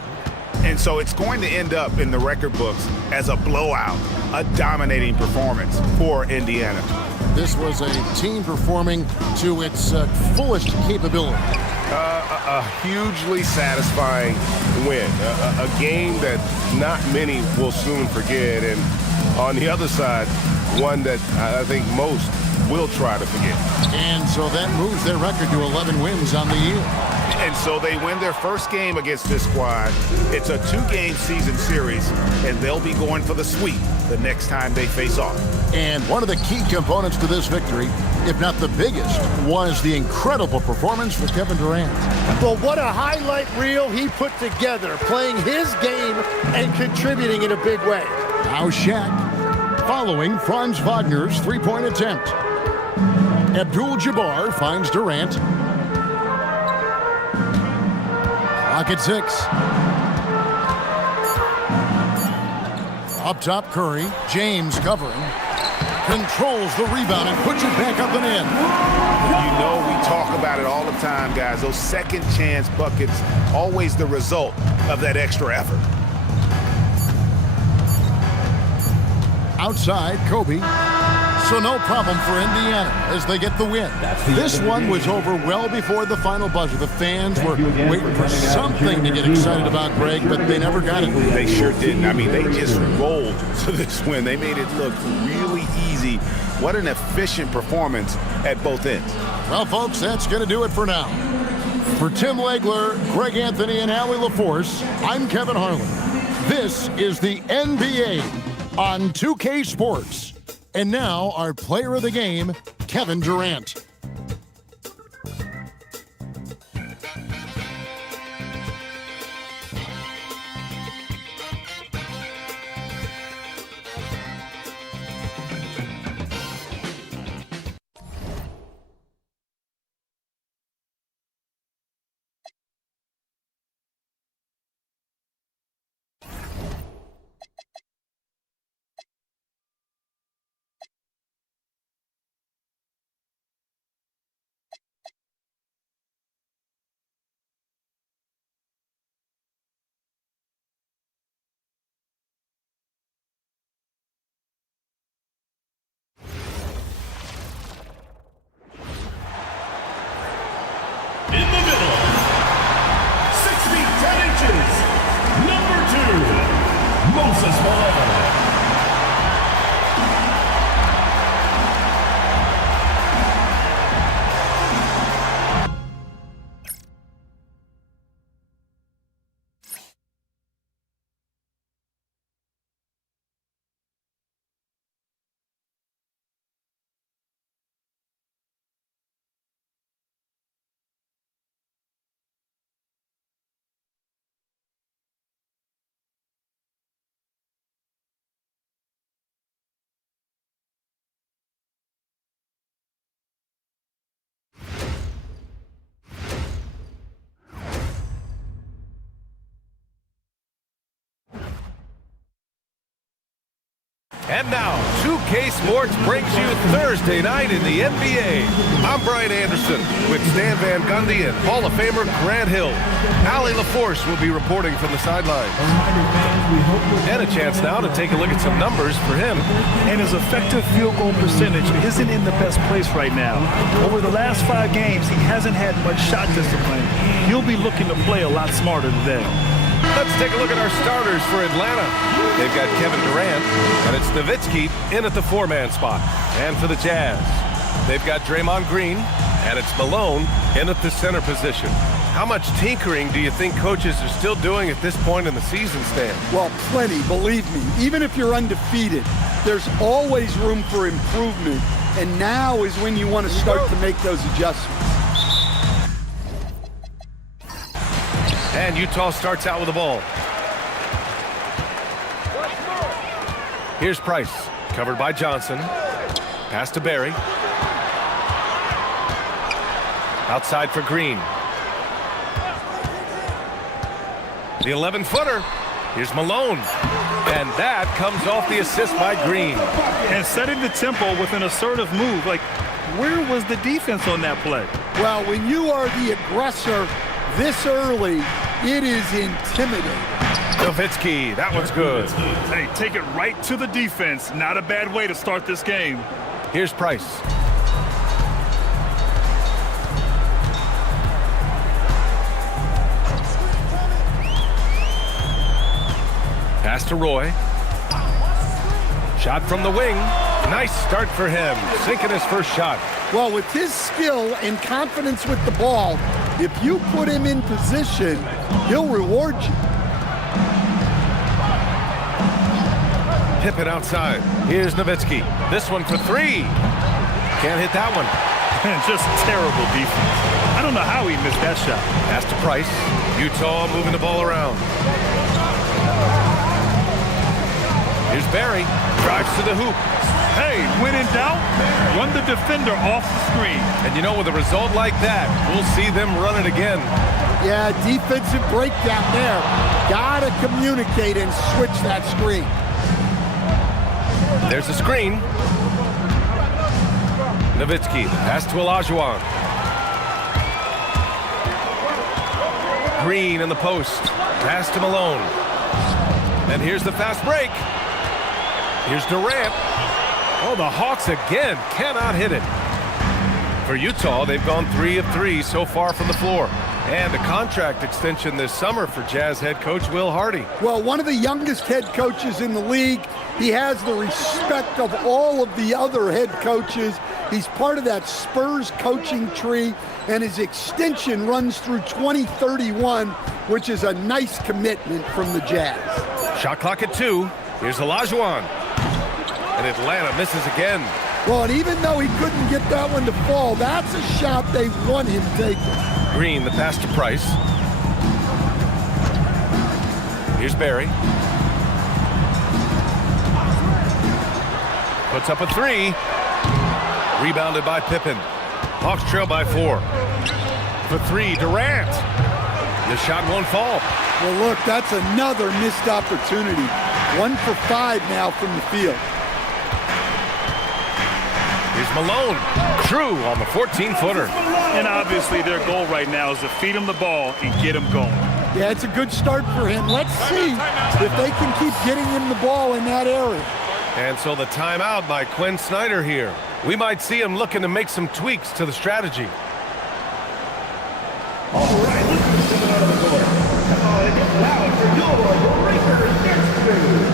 And so it's going to end up in the record books as a blowout, a dominating performance for Indiana. This was a team performing to its fullest capability. A hugely satisfying win. A game that not many will soon forget. And on the other side, one that I think most will try to forget. And so that moves their record to 11 wins on the year. And so they win their first game against this squad. It's a 2-game season series, and they'll be going for the sweep the next time they face off. And one of the key components to this victory, if not the biggest, was the incredible performance for Kevin Durant. But what a highlight reel he put together, playing his game and contributing in a big way. Now Shaq, following Franz Wagner's three-point attempt. Abdul-Jabbar finds Durant. Clock at 6. Up top, Curry. James covering. Controls the rebound and puts it back up and in. You know we talk about it all the time, guys. Those second chance buckets, always the result of that extra effort. Outside, Kobe. So no problem for Indiana as they get the win. This one was over well before the final buzzer. The fans were waiting for something to get excited about, Greg, but they never got it. They sure didn't. I mean, they just rolled to this win. They made it look really easy. What an efficient performance at both ends. Well, folks, that's going to do it for now. For Tim Legler, Greg Anthony, and Allie LaForce, I'm Kevin Harlan. This is the NBA on 2K Sports. And now, our player of the game, Kevin Durant. In the middle, 6 feet 10 inches, number 2, Moses Malone. And now, 2K Sports brings you Thursday night in the NBA. I'm Brian Anderson with Stan Van Gundy and Hall of Famer Grant Hill. Allie LaForce will be reporting from the sidelines. And a chance now to take a look at some numbers for him. And his effective field goal percentage isn't in the best place right now. Over the last 5 games, he hasn't had much shot discipline. He'll be looking to play a lot smarter today. Let's take a look at our starters for Atlanta. They've got Kevin Durant, and it's Nowitzki in at the 4-man spot. And for the Jazz, they've got Draymond Green, and it's Malone in at the center position. How much tinkering do you think coaches are still doing at this point in the season, Stan? Well, plenty, believe me. Even if you're undefeated, there's always room for improvement, and now is when you want to start to make those adjustments. And Utah starts out with the ball. Here's Price, covered by Johnson. Pass to Barry. Outside for Green. The 11-footer. Here's Malone. And that comes off the assist by Green. And setting the tempo with an assertive move. Like, where was the defense on that play? Well, when you are the aggressor this early, it is intimidating. Nowitzki, that one's good. Hey, take it right to the defense. Not a bad way to start this game. Here's Price. Pass to Roy. Shot from the wing. Nice start for him. Sinking his first shot. Well, with his skill and confidence with the ball, if you put him in position, he'll reward you. Pippen outside. Here's Nowitzki. This one for three. Can't hit that one. Just terrible defense. I don't know how he missed that shot. Pass to Price. Utah moving the ball around. Here's Barry. Drives to the hoop. Hey, when in doubt, run the defender off the screen. And you know, with a result like that, we'll see them run it again. Yeah, defensive breakdown there. Gotta communicate and switch that screen. There's a screen. Nowitzki. Pass to Olajuwon. Green in the post. Pass to Malone. And here's the fast break. Here's Durant. Oh, the Hawks again cannot hit it. For Utah, they've gone 3 of 3 so far from the floor. And a contract extension this summer for Jazz head coach Will Hardy. Well, one of the youngest head coaches in the league. He has the respect of all of the other head coaches. He's part of that Spurs coaching tree, and his extension runs through 2031, which is a nice commitment from the Jazz. Shot clock at 2. Here's Olajuwon. And Atlanta misses again. Well, and even though he couldn't get that one to fall, that's a shot they want him taking. Green, the pass to Price. Here's Barry. Puts up a 3. Rebounded by Pippen. Hawks trail by 4. For 3, Durant. The shot won't fall. Well, look, that's another missed opportunity. 1 for 5 now from the field. Here's Malone. True on the 14-footer. And obviously their goal right now is to feed him the ball and get him going. Yeah, it's a good start for him. Let's see if they can keep getting him the ball in that area. And so the timeout by Quinn Snyder here. We might see him looking to make some tweaks to the strategy. All right, let's get out of the court. Come on, it gets loud for your Lakers next move.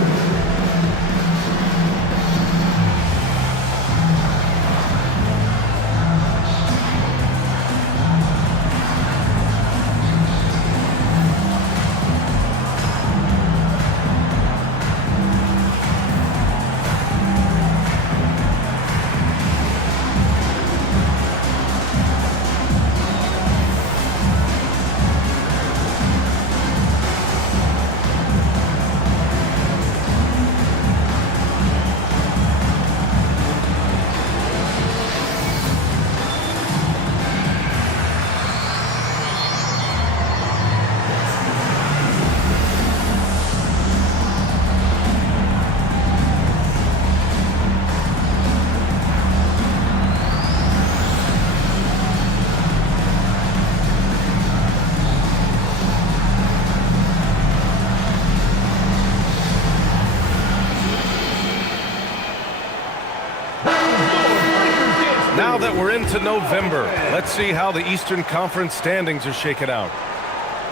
Now that we're into November, let's see how the Eastern Conference standings are shaken out.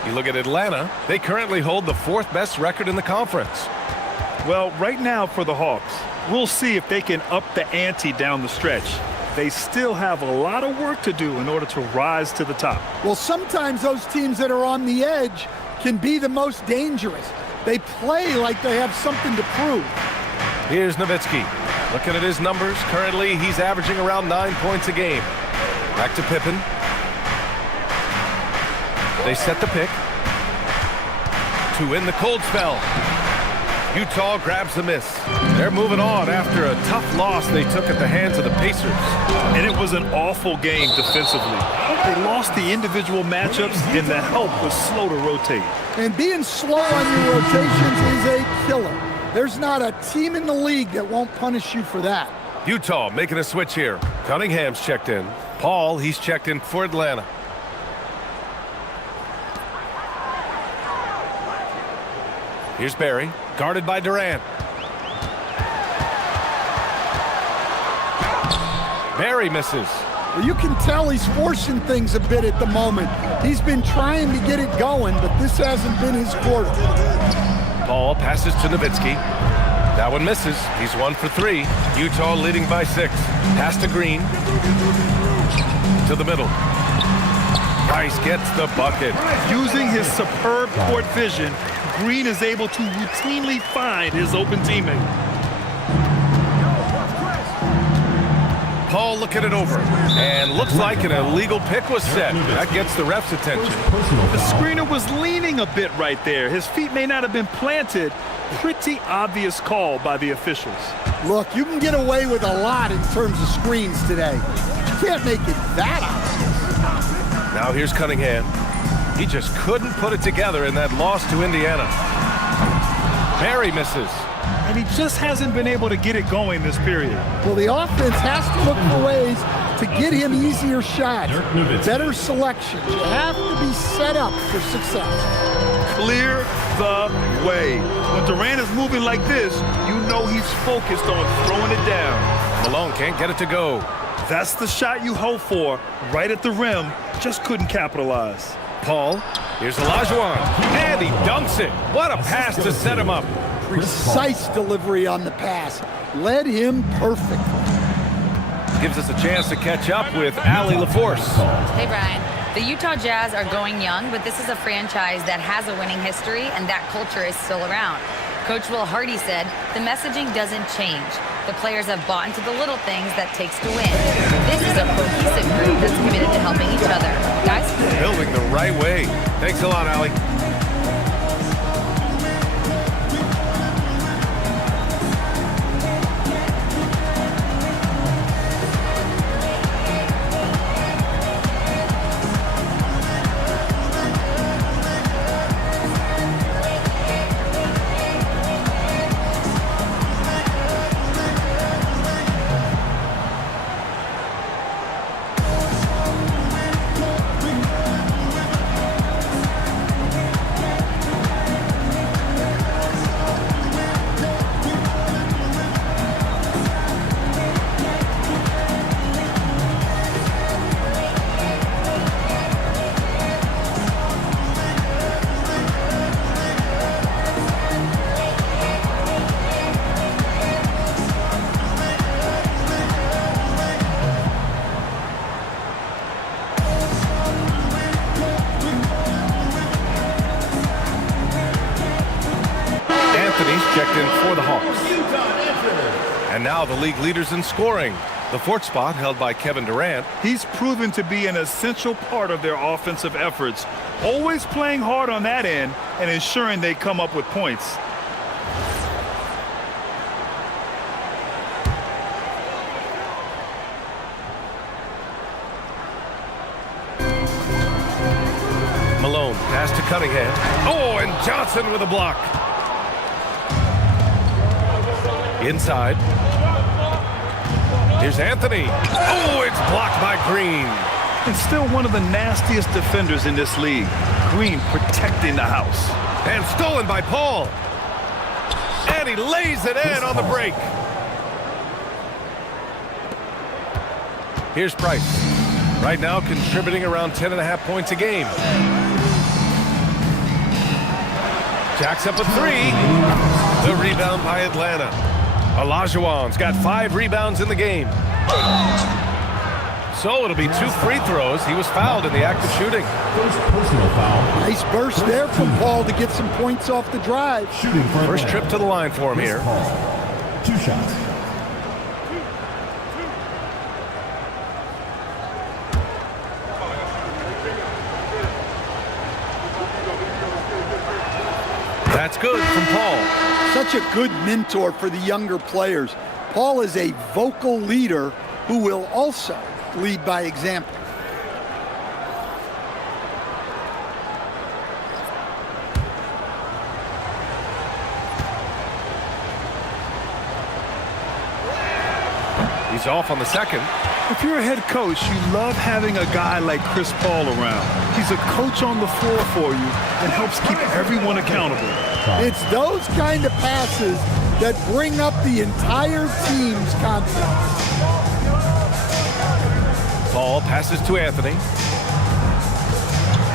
You look at Atlanta, they currently hold the 4th best record in the conference. Well, right now for the Hawks, we'll see if they can up the ante down the stretch. They still have a lot of work to do in order to rise to the top. Well, sometimes those teams that are on the edge can be the most dangerous. They play like they have something to prove. Here's Nowitzki. Looking at his numbers, currently he's averaging around 9 points a game. Back to Pippen. They set the pick. To win the cold spell. Utah grabs the miss. They're moving on after a tough loss they took at the hands of the Pacers. And it was an awful game defensively. They lost the individual matchups, and the help was slow to rotate. And being slow on your rotations is a killer. There's not a team in the league that won't punish you for that. Utah making a switch here. Cunningham's checked in. Paul, he's checked in for Atlanta. Here's Barry, guarded by Durant. Barry misses. You can tell he's forcing things a bit at the moment. He's been trying to get it going, but this hasn't been his quarter. Paul passes to Nowitzki. That one misses. He's 1 for 3. Utah leading by 6. Pass to Green. To the middle. Price gets the bucket. Using his superb court vision, Green is able to routinely find his open teammate. Paul looking it over. And looks like an illegal pick was set. That gets the ref's attention. The screener was leaning a bit right there. His feet may not have been planted. Pretty obvious call by the officials. Look, you can get away with a lot in terms of screens today. You can't make it that obvious. Now here's Cunningham. He just couldn't put it together in that loss to Indiana. Barry misses. And he just hasn't been able to get it going this period. Well, the offense has to look for ways to get him easier shots, better selection. You have to be set up for success. Clear the way. When Durant is moving like this, you know he's focused on throwing it down. Malone can't get it to go. That's the shot you hope for, right at the rim. Just couldn't capitalize. Paul, here's Olajuwon, and he dunks it. What a pass to set him up. Precise delivery on the pass. Led him perfectly. Gives us a chance to catch up with Allie LaForce. Hey, Brian. The Utah Jazz are going young, but this is a franchise that has a winning history, and that culture is still around. Coach Will Hardy said, the messaging doesn't change. The players have bought into the little things that takes to win. This is a cohesive group that's committed to helping each other. Guys? Building the right way. Thanks a lot, Allie. Checked in for the Hawks. And now the league leaders in scoring. The 4th spot held by Kevin Durant. He's proven to be an essential part of their offensive efforts, always playing hard on that end and ensuring they come up with points. Malone, pass to Cunningham. Oh, and Johnson with a block. Inside. Here's Anthony. Oh, it's blocked by Green. And still one of the nastiest defenders in this league. Green protecting the house. And stolen by Paul. And he lays it in on the break. Here's Price. Right now contributing around 10.5 points a game. Jacks up a 3. The rebound by Atlanta. Olajuwon's got 5 rebounds in the game. So it'll be 2 free throws. He was fouled in the act of shooting. Personal foul. Nice burst there from Paul to get some points off the drive. First trip to the line for him here. 2 shots. That's good from Paul. Such a good mentor for the younger players. Paul is a vocal leader who will also lead by example. He's off on the second. If you're a head coach, you love having a guy like Chris Paul around. He's a coach on the floor for you and helps keep everyone accountable. It's those kind of passes that bring up the entire team's confidence. Paul passes to Anthony.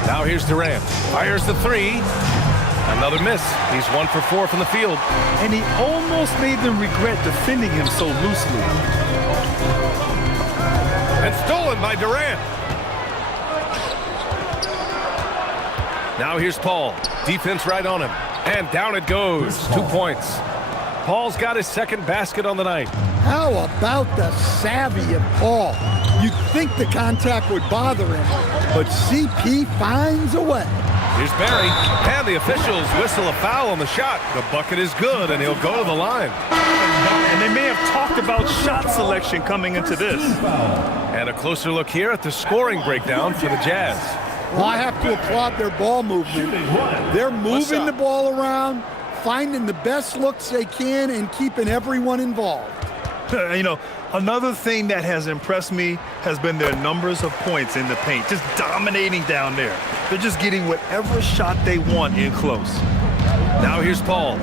Now here's Durant. Fires the three. Another miss. He's 1 for 4 from the field. And he almost made them regret defending him so loosely. And stolen by Durant. Now here's Paul. Defense right on him. And down it goes. 2 points. Paul's got his second basket on the night. How about the savvy of Paul? You'd think the contact would bother him, but CP finds a way. Here's Barry, and the officials whistle a foul on the shot. The bucket is good, and he'll go to the line. And they may have talked about shot selection coming into this. And a closer look here at the scoring breakdown for the Jazz. Well, I have to applaud their ball movement. They're moving the ball around, finding the best looks they can, and keeping everyone involved. You know, another thing that has impressed me has been their numbers of points in the paint, just dominating down there. They're just getting whatever shot they want in close. Now here's Paul.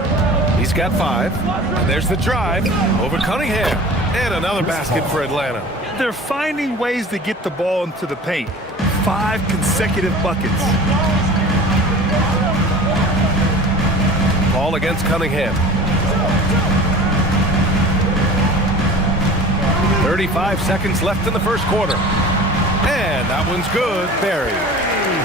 He's got 5. And there's the drive over Cunningham. And another basket for Atlanta. They're finding ways to get the ball into the paint. 5 consecutive buckets. Paul against Cunningham. 35 seconds left in the first quarter. And that one's good. Barry.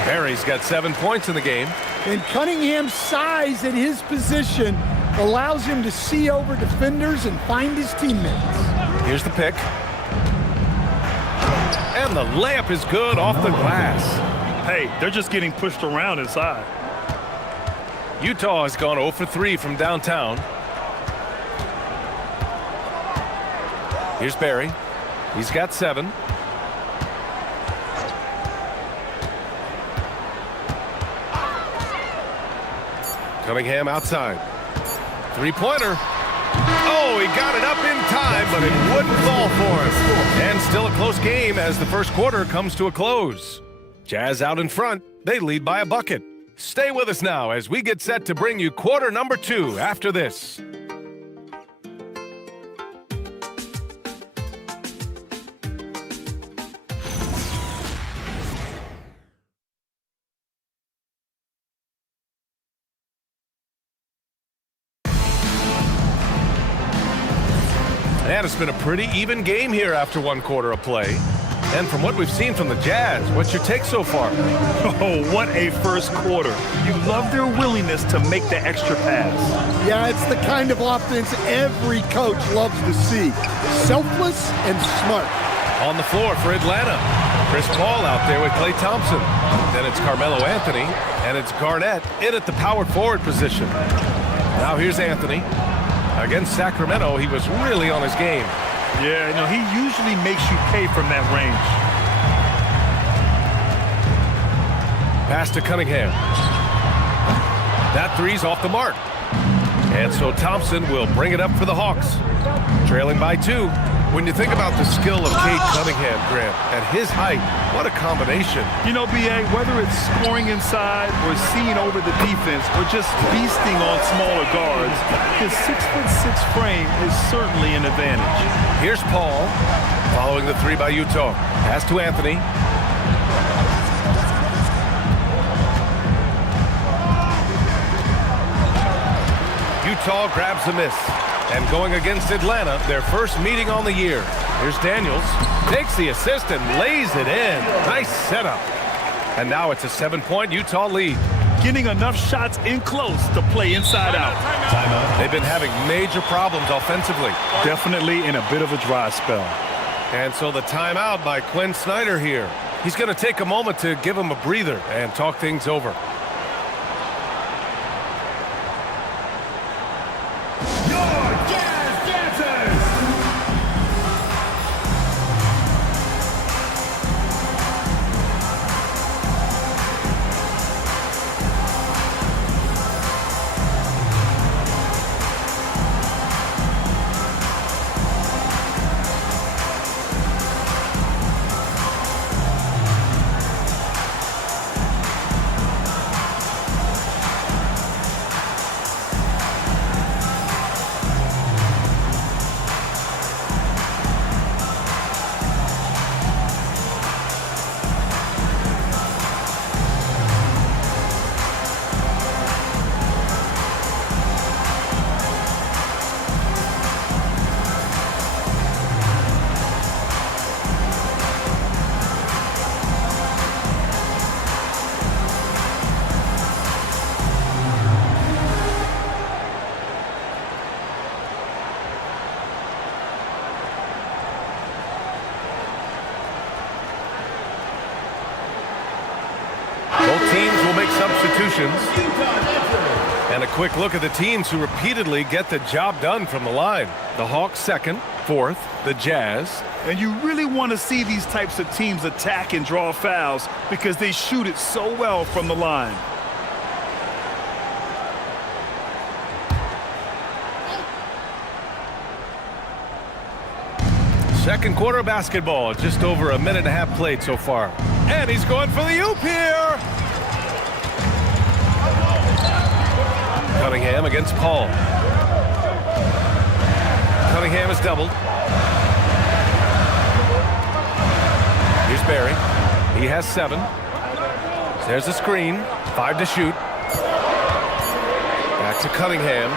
Barry's got 7 points in the game. And Cunningham's size at his position allows him to see over defenders and find his teammates. Here's the pick. And the layup is good off the glass. Hey, they're just getting pushed around inside. Utah has gone 0 for 3 from downtown. Here's Barry. He's got 7. Cunningham outside. Three-pointer. Oh, he got it up in time, but it wouldn't fall for him. And still a close game as the first quarter comes to a close. Jazz out in front. They lead by a bucket. Stay with us now as we get set to bring you quarter number 2 after this. And it's been a pretty even game here after 1 quarter of play. And from what we've seen from the Jazz, what's your take so far? Oh, what a first quarter. You love their willingness to make the extra pass. Yeah, it's the kind of offense every coach loves to see. Selfless and smart. On the floor for Atlanta. Chris Paul out there with Klay Thompson. Then it's Carmelo Anthony, and it's Garnett in at the power forward position. Now here's Anthony. Against Sacramento, he was really on his game. Yeah, you know, he usually makes you pay from that range. Pass to Cunningham. That three's off the mark. And so Thompson will bring it up for the Hawks. Trailing by 2. When you think about the skill of Cade Cunningham, Grant, at his height, what a combination. You know, B.A., whether it's scoring inside or seeing over the defense or just feasting on smaller guards, his 6'6" frame is certainly an advantage. Here's Paul, following the 3 by Utah. Pass to Anthony. Utah grabs the miss. And going against Atlanta, their first meeting on the year. Here's Daniels. Takes the assist and lays it in. Nice setup. And now it's a 7-point Utah lead. Getting enough shots in close to play inside out. They've been having major problems offensively. Definitely in a bit of a dry spell. And so the timeout by Quinn Snyder here. He's going to take a moment to give him a breather and talk things over. make substitutions. And a quick look at the teams who repeatedly get the job done from the line. The Hawks second, fourth, the Jazz. And you really want to see these types of teams attack and draw fouls because they shoot it so well from the line. Second quarter of basketball, just over a minute and a half played so far. And he's going for the oop here. Cunningham against Paul. Cunningham is doubled. Here's Barry. He has 7. There's the screen. 5 to shoot. Back to Cunningham.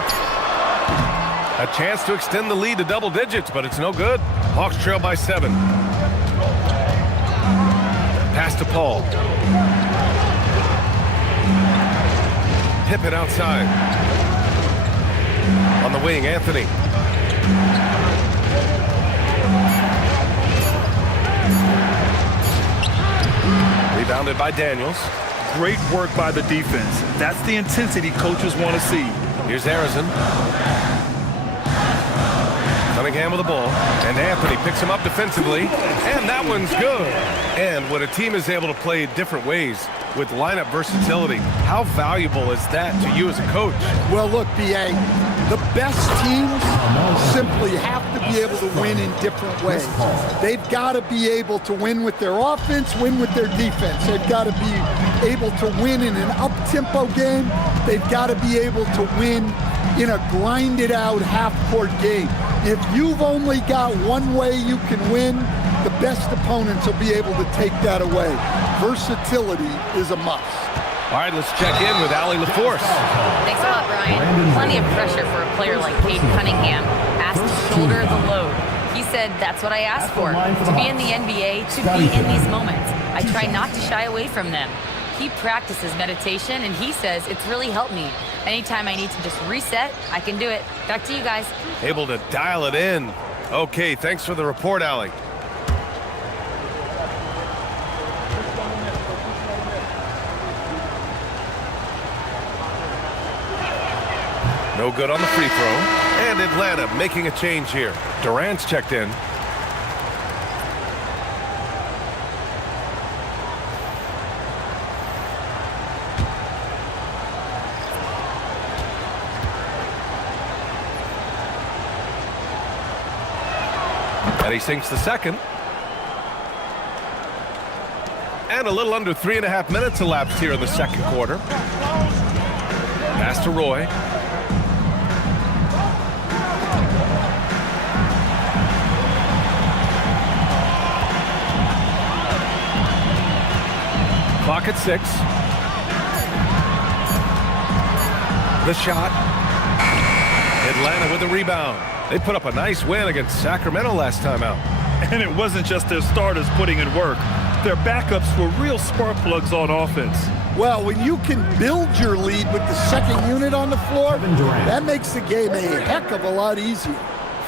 A chance to extend the lead to double digits, but it's no good. Hawks trail by 7. Pass to Paul. Hip it outside. On the wing, Anthony. Rebounded by Daniels. Great work by the defense. That's the intensity coaches want to see. Here's Harrison. Cunningham with the ball, and Anthony picks him up defensively, and that one's good. And when a team is able to play different ways with lineup versatility, how valuable is that to you as a coach? Well, look, B.A., the best teams simply have to be able to win in different ways. They've got to be able to win with their offense, win with their defense. They've got to be able to win in an up-tempo game. They've got to be able to win in a grinded-out half-court game. If you've only got one way you can win, the best opponents will be able to take that away. Versatility is a must. All right, let's check in with Allie LaForce. Thanks a lot, Brian. Plenty of pressure for a player like Cade Cunningham. Asked to shoulder the load. He said, that's what I asked for. To be in the NBA, to be in these moments. I try not to shy away from them. He practices meditation, and he says it's really helped me. Anytime I need to just reset, I can do it. Back to you guys. Able to dial it in. Okay, thanks for the report, Allie. No good on the free throw. And Atlanta making a change here. Durant's checked in. And he sinks the second. And a little under 3.5 minutes elapsed here in the second quarter. Pass to Roy. Clock at 6. The shot. Atlanta with the rebound. They put up a nice win against Sacramento last time out. And it wasn't just their starters putting in work. Their backups were real spark plugs on offense. Well, when you can build your lead with the second unit on the floor, that makes the game a heck of a lot easier.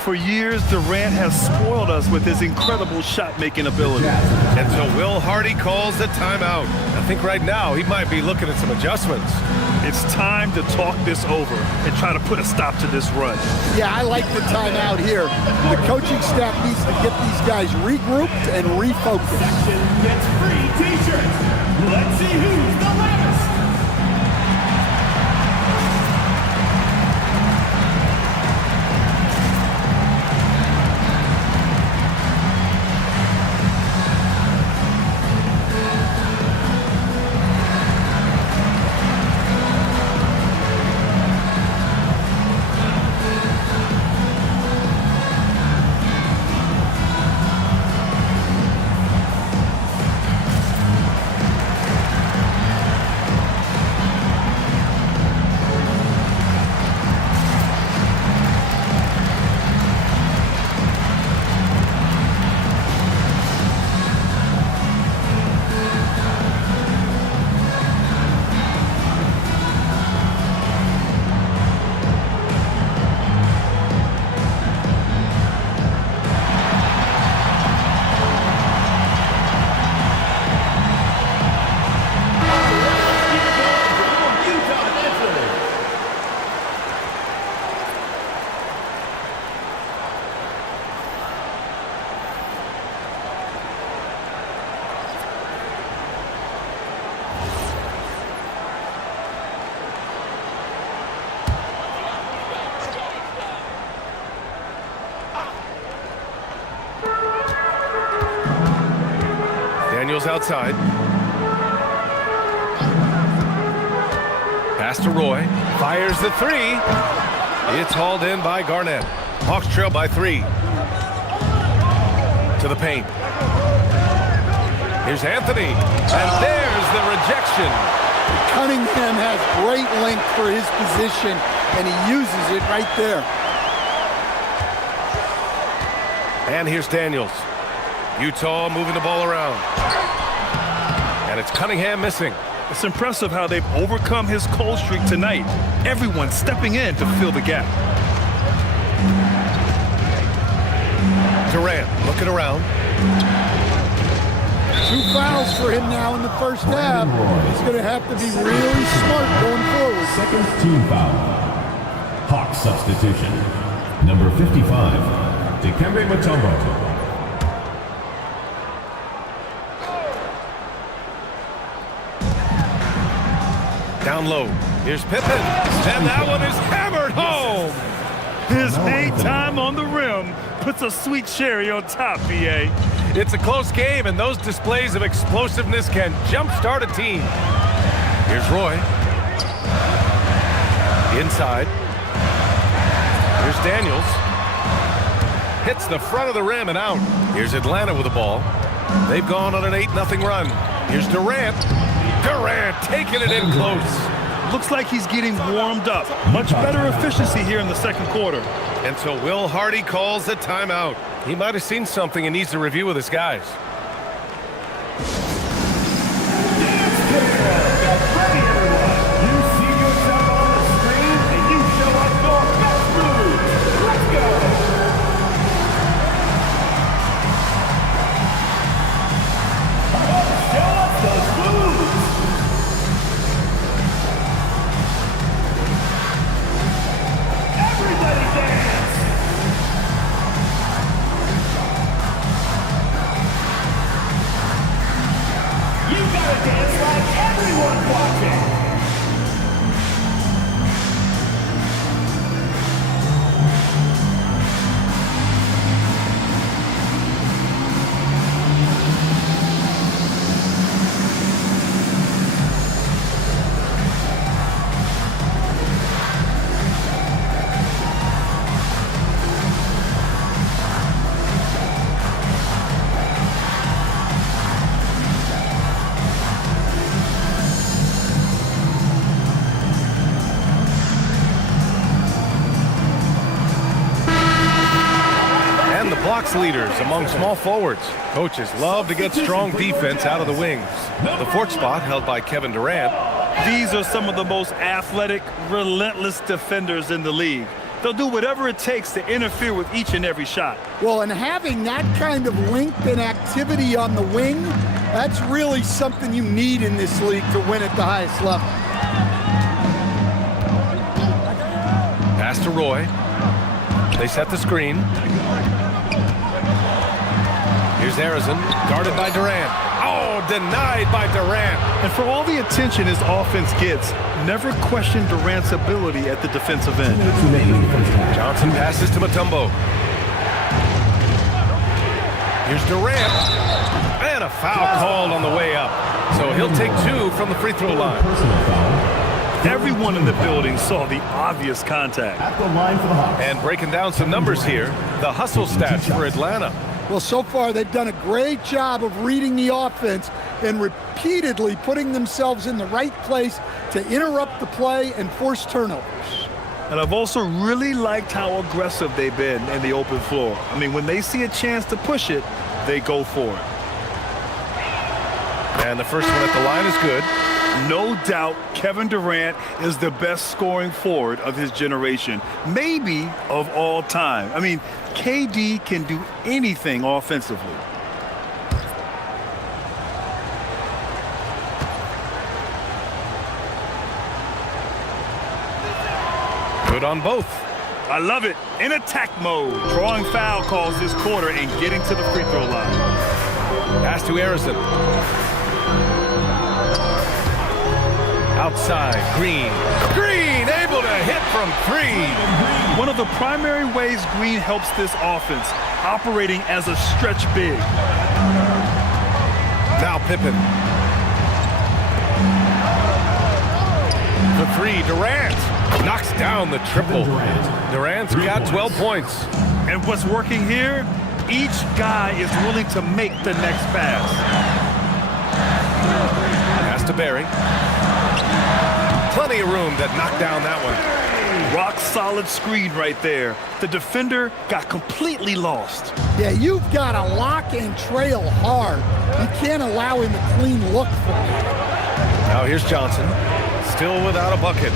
For years, Durant has spoiled us with his incredible shot-making ability. Until Will Hardy calls the timeout. I think right now he might be looking at some adjustments. It's time to talk this over and try to put a stop to this run. Yeah, I like the timeout here. The coaching staff needs to get these guys regrouped and refocused. Gets free t-shirts. Let's see who's the loudest. outside. Pass to Roy. Fires the three. It's hauled in by Garnett. Hawks trail by 3. To the paint. Here's Anthony. And there's the rejection. Cunningham has great length for his position, and he uses it right there. And here's Daniels. Utah moving the ball around. And it's Cunningham missing. It's impressive how they've overcome his cold streak tonight. Everyone stepping in to fill the gap. Durant looking around. 2 fouls for him now in the first half. He's going to have to be really smart going forward. Second team foul. Hawks substitution. Number 55, Dikembe Mutombo. Down low. Here's Pippen. And that one is hammered home. His hang time on the rim puts a sweet cherry on top, BA. It's a close game, and those displays of explosiveness can jumpstart a team. Here's Roy. Inside. Here's Daniels. Hits the front of the rim and out. Here's Atlanta with the ball. They've gone on an 8-0 run. Here's Durant. Durant taking it in close. Looks like he's getting warmed up. Much better efficiency here in the second quarter. And so Will Hardy calls the timeout. He might have seen something and needs to review with his guys. Blocks leaders among small forwards. Coaches love to get strong defense out of the wings. The 4th spot held by Kevin Durant. These are some of the most athletic, relentless defenders in the league. They'll do whatever it takes to interfere with each and every shot. Well, and having that kind of length and activity on the wing, that's really something you need in this league to win at the highest level. Pass to Roy. They set the screen. Here's Arizon, guarded by Durant. Oh, denied by Durant. And for all the attention his offense gets, never question Durant's ability at the defensive end. Johnson passes to Mutombo. Here's Durant. And a foul called on the way up. So he'll take 2 from the free throw line. Everyone in the building saw the obvious contact. At the line for the Hawks. And breaking down some numbers here, the hustle stats for Atlanta. Well, so far they've done a great job of reading the offense and repeatedly putting themselves in the right place to interrupt the play and force turnovers. And I've also really liked how aggressive they've been in the open floor. I mean, when they see a chance to push it, they go for it. And the first one at the line is good. No doubt Kevin Durant is the best scoring forward of his generation, maybe of all time. I mean, KD can do anything offensively. Good on both. I love it. In attack mode. Drawing foul calls this quarter and getting to the free throw line. Pass to Arizon. Outside, Green. Green able to hit from 3. One of the primary ways Green helps this offense, operating as a stretch big. Now Pippen. The three, Durant. Knocks down the triple. Durant's got 12 points. And what's working here? Each guy is willing to make the next pass. Pass to Barry. Plenty of room to knock down that one. Rock solid screen right there. The defender got completely lost. Yeah, you've got to lock and trail hard. You can't allow him a clean look for you. Now here's Johnson. Still without a bucket.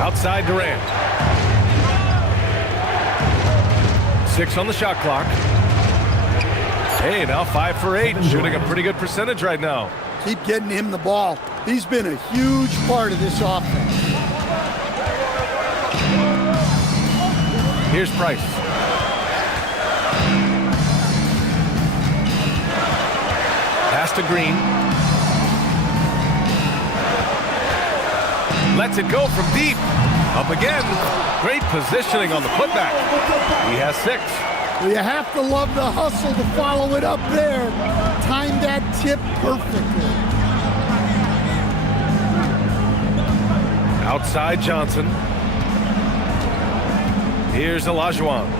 Outside Durant. 6 on the shot clock. Hey, now 5 for 8. Shooting a pretty good percentage right now. Keep getting him the ball. He's been a huge part of this offense. Here's Price. Pass to Green. Lets it go from deep. Up again. Great positioning on the putback. He has 6. Well, you have to love the hustle to follow it up there. Timed that tip perfectly. Outside Johnson. Here's Olajuwon.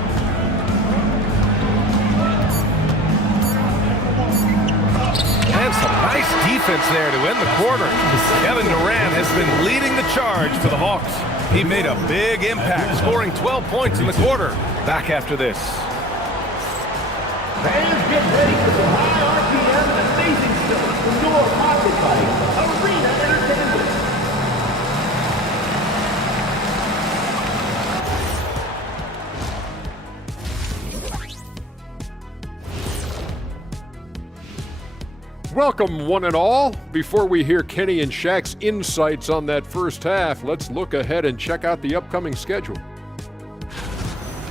And some nice defense there to end the quarter. Kevin Durant has been leading the charge for the Hawks. He made a big impact, scoring 12 points in the quarter. Back after this. Fans, get ready for the high RPM and amazing stunts from your pocket fight, Arena Entertainment. Welcome, one and all. Before we hear Kenny and Shaq's insights on that first half, let's look ahead and check out the upcoming schedule.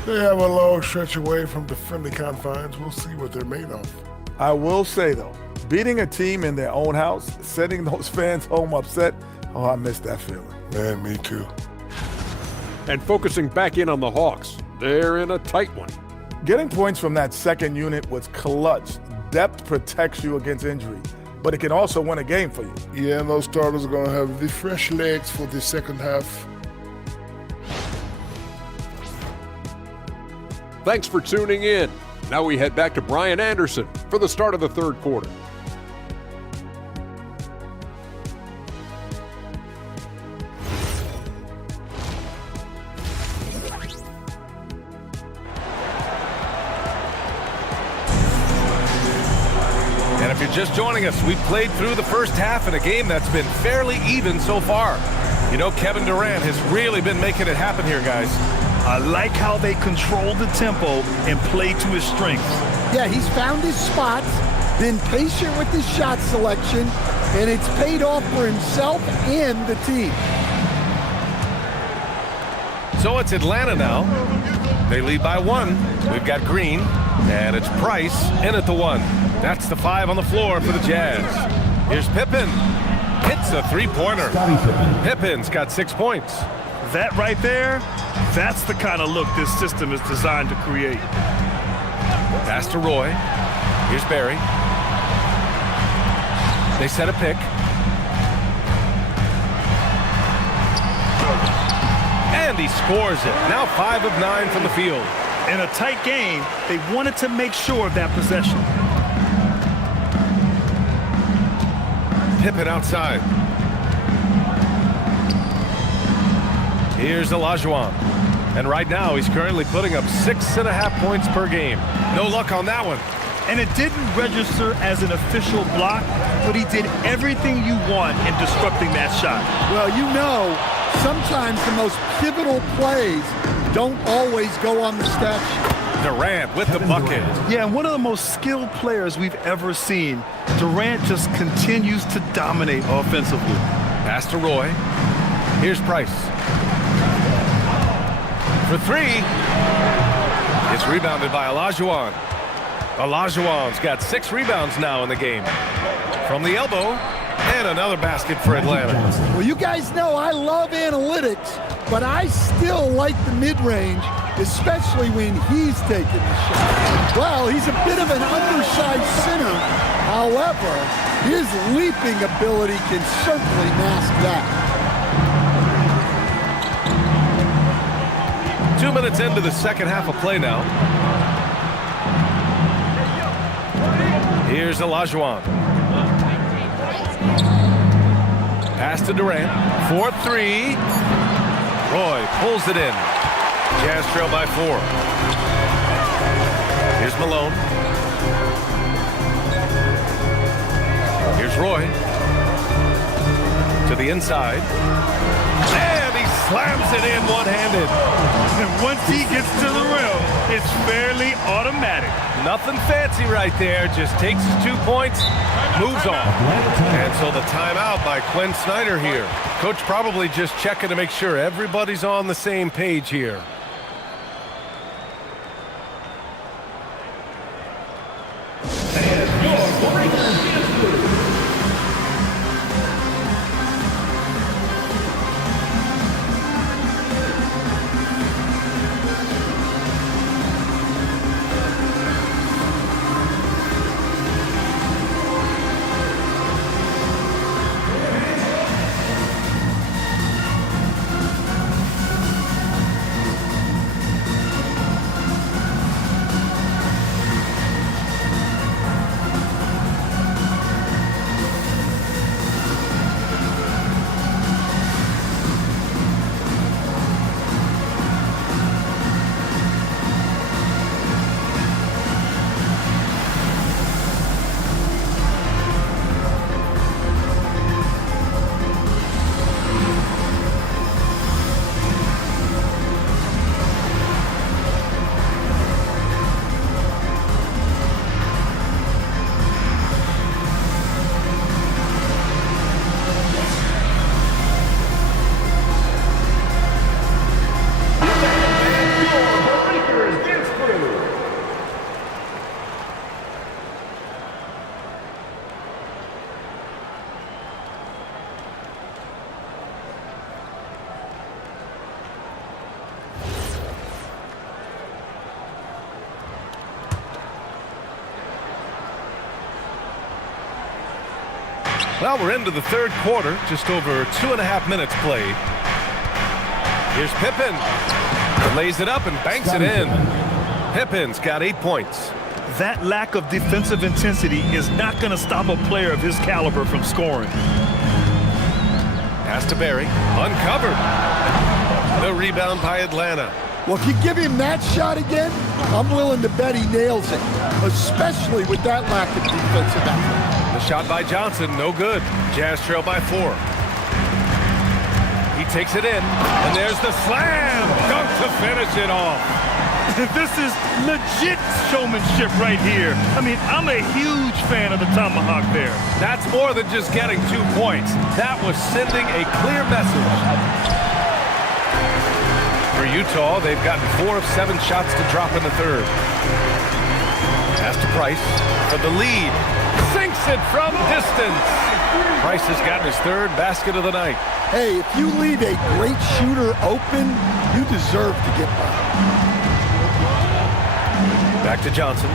They have a long stretch away from the friendly confines. We'll see what they're made of. I will say, though, beating a team in their own house, sending those fans home upset, oh, I miss that feeling. Man, me too. And focusing back in on the Hawks, they're in a tight one. Getting points from that second unit was clutch. Depth protects you against injury, but it can also win a game for you. Yeah, and those starters are going to have the fresh legs for the second half. Thanks for tuning in. Now we head back to Brian Anderson for the start of the third quarter. And if you're just joining us, we played through the first half in a game that's been fairly even so far. You know, Kevin Durant has really been making it happen here, guys. I like how they control the tempo and play to his strengths. Yeah, he's found his spots, been patient with his shot selection, and it's paid off for himself and the team. So it's Atlanta now. They lead by 1. We've got Green, and it's Price in at the 1. That's the 5 on the floor for the Jazz. Here's Pippen. Hits a three-pointer. Pippen's got 6 points. That right there, that's the kind of look this system is designed to create. Pass to Roy. Here's Barry. They set a pick. And he scores it. Now 5 of 9 from the field. In a tight game, they wanted to make sure of that possession. Pippen outside. Here's Olajuwon. And right now, he's currently putting up 6.5 points per game. No luck on that one. And it didn't register as an official block, but he did everything you want in disrupting that shot. Well, you know, sometimes the most pivotal plays don't always go on the stat sheet. Durant with the bucket. Yeah, and one of the most skilled players we've ever seen. Durant just continues to dominate offensively. Pass to Roy. Here's Price. For 3. It's rebounded by Olajuwon. Olajuwon's got 6 rebounds now in the game. From the elbow, and another basket for Atlanta. Well, you guys know I love analytics, but I still like the mid-range, especially when he's taking the shot. Well, he's a bit of an undersized center. However, his leaping ability can certainly mask that. 2 minutes into the second half of play now. Here's Olajuwon. Pass to Durant. 4-3. Roy pulls it in. Jazz trail by 4. Here's Malone. Here's Roy. To the inside. And he slams it in one-handed. And once he gets to the rim, it's fairly automatic. Nothing fancy right there. Just takes his 2 points, moves on. And so the timeout by Quinn Snyder here. Coach probably just checking to make sure everybody's on the same page here. Well, we're into the third quarter, just over 2.5 minutes played. Here's Pippen. Lays it up and banks it in. Pippen's got 8 points. That lack of defensive intensity is not going to stop a player of his caliber from scoring. Pass to Barry. Uncovered. The rebound by Atlanta. Well, if you give him that shot again, I'm willing to bet he nails it, especially with that lack of defensive effort. The shot by Johnson, no good. Jazz trail by 4. He takes it in, and there's the slam. Dunk to finish it off. This is legit showmanship right here. I mean, I'm a huge fan of the tomahawk there. That's more than just getting 2 points. That was sending a clear message. For Utah, they've gotten 4 of 7 shots to drop in the third. Pass to Price for the lead. Sinks it from distance. Price has gotten his 3rd basket of the night. Hey, if you leave a great shooter open, you deserve to get by. Back to Johnson.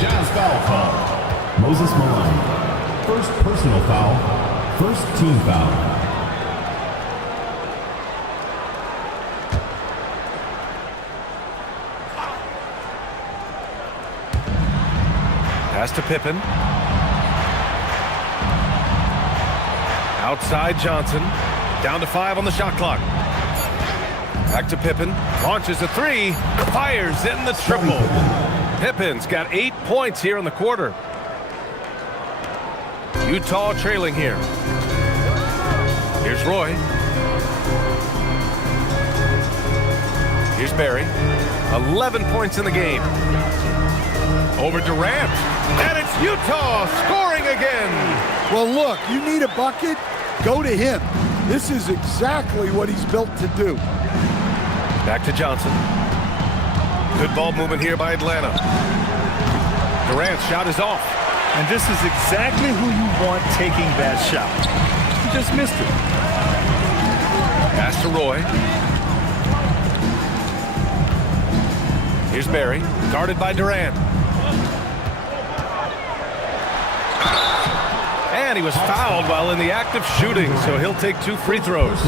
Jazz foul call. Moses Malone. First personal foul. First team foul. Pass to Pippen. Outside Johnson. Down to 5 on the shot clock. Back to Pippen. Launches a 3. Fires in the triple. Pippen's got 8 points here in the quarter. Utah trailing here. Here's Roy. Here's Barry. 11 points in the game. Over Durant. And it's Utah scoring again. Well, look, you need a bucket, go to him. This is exactly what he's built to do. Back to Johnson. Good ball movement here by Atlanta. Durant's shot is off. And this is exactly who you want taking that shot. He just missed it. Pass to Roy. Here's Barry, guarded by Durant. And he was fouled while in the act of shooting, so he'll take 2 free throws.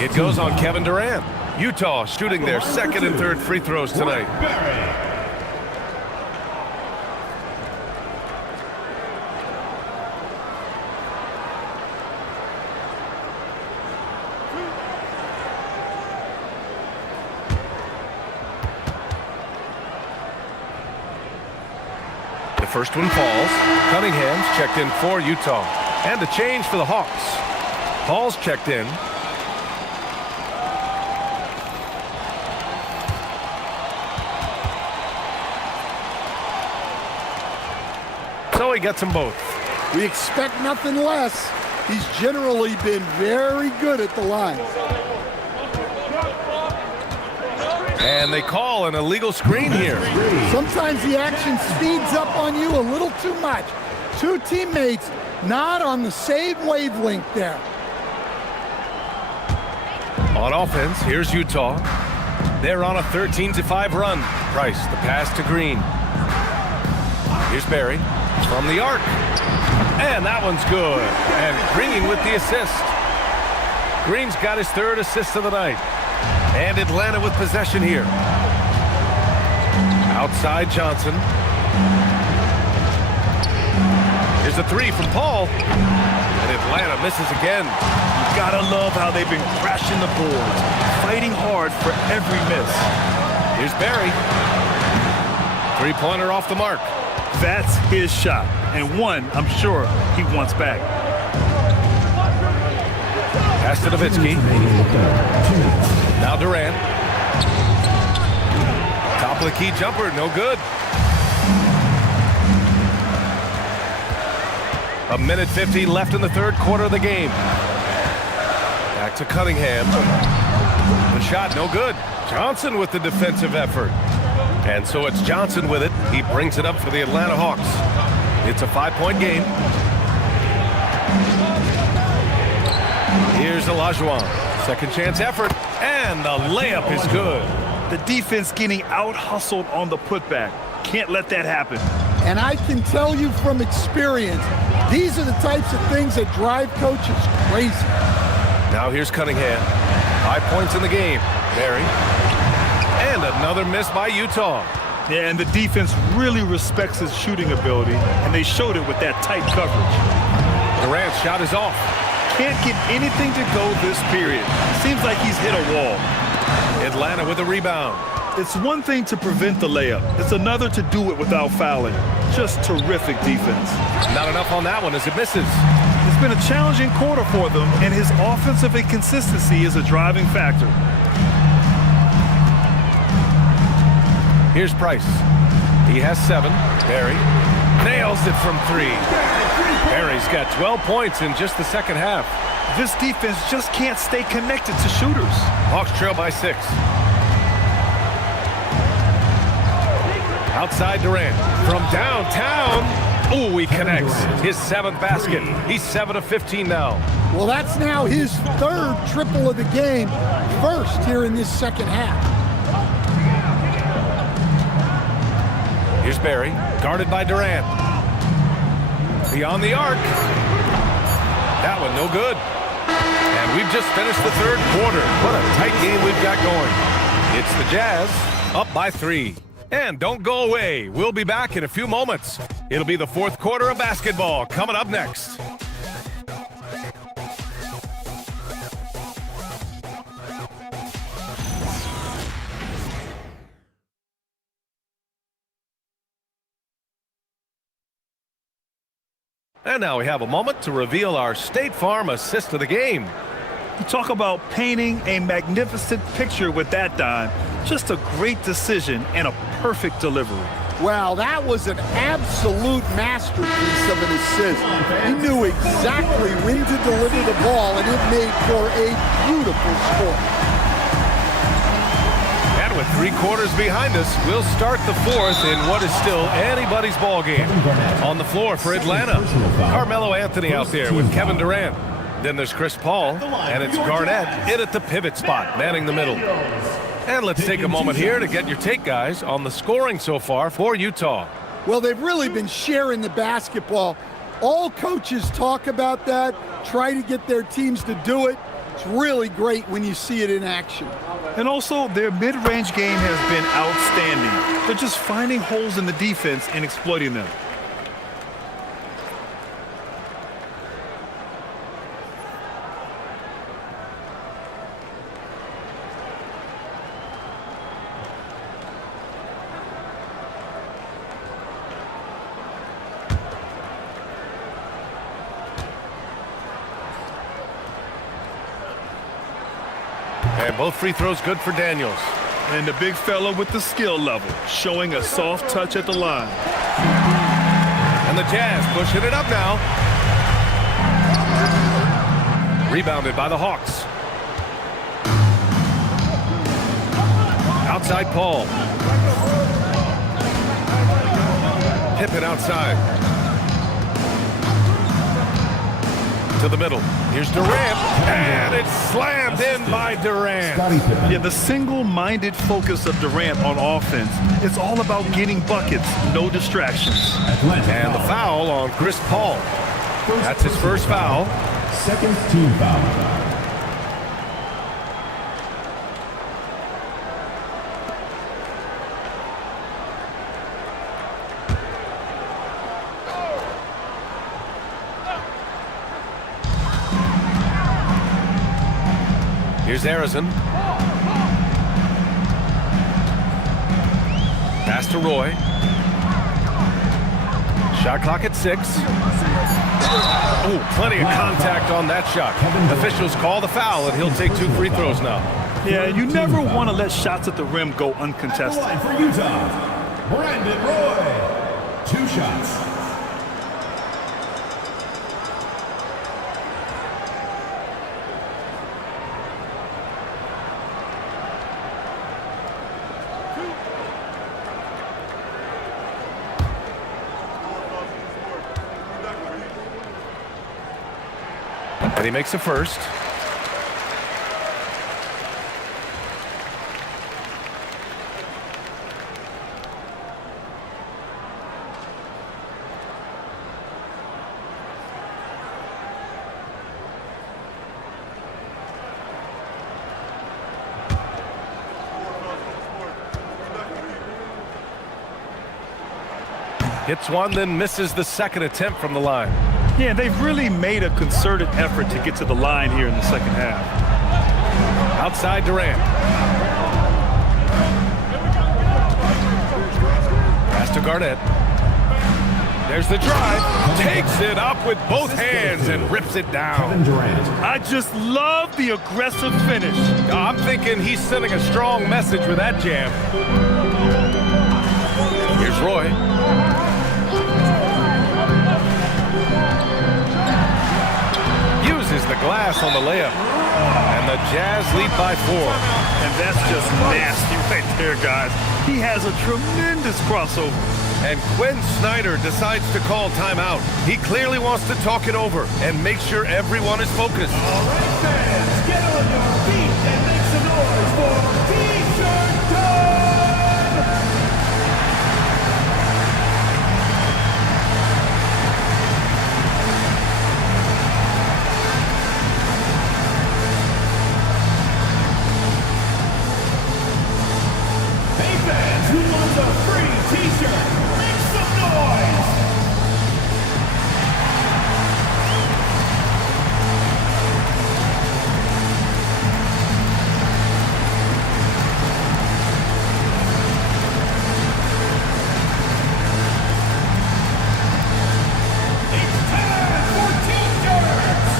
It goes on Kevin Durant. Utah shooting their second and third free throws tonight. The first one falls. Cunningham's checked in for Utah. And a change for the Hawks. Hall's checked in. So he gets them both. We expect nothing less. He's generally been very good at the line. And they call an illegal screen here. Sometimes the action speeds up on you a little too much. 2 teammates not on the same wavelength there. On offense, here's Utah. They're on a 13-5 run. Price, the pass to Green. Here's Barry from the arc. And that one's good. And Green with the assist. Green's got his 3rd assist of the night. And Atlanta with possession here. Outside Johnson. Here's a 3 from Paul. And Atlanta misses again. You gotta love how they've been crashing the boards, fighting hard for every miss. Here's Barry. 3-pointer off the mark. That's his shot, and one I'm sure he wants back. Pass to Nowitzki. Now Durant. Top of the key jumper, no good. 1:50 left in the 3rd quarter of the game. Back to Cunningham. The shot, no good. Johnson with the defensive effort. And so it's Johnson with it. He brings it up for the Atlanta Hawks. It's a 5-point game. Here's Olajuwon. Second chance effort. And the layup is good. The defense getting out-hustled on the putback. Can't let that happen. And I can tell you from experience, these are the types of things that drive coaches crazy. Now here's Cunningham. 5 points in the game. Barry. And another miss by Utah. Yeah, and the defense really respects his shooting ability, and they showed it with that tight coverage. Durant's shot is off. Can't get anything to go this period. Seems like he's hit a wall. Atlanta with a rebound. It's one thing to prevent the layup. It's another to do it without fouling. Just terrific defense. Not enough on that one as it misses. It's been a challenging quarter for them, and his offensive inconsistency is a driving factor. Here's Price. He has 7. Barry nails it from 3. Barry's got 12 points in just the second half. This defense just can't stay connected to shooters. Hawks trail by 6. Outside Durant. From downtown. Ooh, he connects. His 7th basket. He's 7 of 15 now. Well, that's now his 3rd triple of the game. First here in this second half. Here's Barry, guarded by Durant. Beyond the arc. That one no good. And we've just finished the 3rd quarter. What a tight game we've got going. It's the Jazz up by 3. And don't go away. We'll be back in a few moments. It'll be the 4th quarter of basketball coming up next. And now we have a moment to reveal our State Farm assist of the game. You talk about painting a magnificent picture with that dime. Just a great decision and a perfect delivery. Well, that was an absolute masterpiece of an assist. He knew exactly when to deliver the ball, and it made for a beautiful score. And with 3 quarters behind us, we'll start the 4th in what is still anybody's ball game. On the floor for Atlanta, Carmelo Anthony out there with Kevin Durant. Then there's Chris Paul, and it's Garnett in at the pivot spot, manning the middle. And let's take a moment here to get your take, guys, on the scoring so far for Utah. Well, they've really been sharing the basketball. All coaches talk about that, try to get their teams to do it. It's really great when you see it in action. And also, their mid-range game has been outstanding. They're just finding holes in the defense and exploiting them. And both free throws good for Daniels. And the big fella with the skill level, showing a soft touch at the line. And the Jazz pushing it up now. Rebounded by the Hawks. Outside Paul. Pippen outside. To the middle. Here's Durant, and it's slammed in by Durant. Yeah, the single-minded focus of Durant on offense, it's all about getting buckets, no distractions. And the foul on Chris Paul. That's his first foul. Second team foul. Here's Arizon. Pass to Roy. Shot clock at 6. Oh, plenty of contact on that shot. Officials call the foul, and he'll take 2 free throws now. Yeah, you never want to let shots at the rim go uncontested. For Utah, Brandon Roy. 2 shots. And he makes a first. Hits one, then misses the second attempt from the line. Yeah, they've really made a concerted effort to get to the line here in the second half. Outside Durant. Pass to Garnett. There's the drive. Takes it up with both hands and rips it down. I just love the aggressive finish. I'm thinking he's sending a strong message with that jam. Here's Roy. Uses the glass on the layup. And the Jazz lead by 4. And that's just nasty right there, guys. He has a tremendous crossover. And Quinn Snyder decides to call timeout. He clearly wants to talk it over and make sure everyone is focused. All right, fans, get on your feet and make some noise for T-shirt time! Hey fans, who wants a free T-shirt? Make some noise! It's time for T-shirts!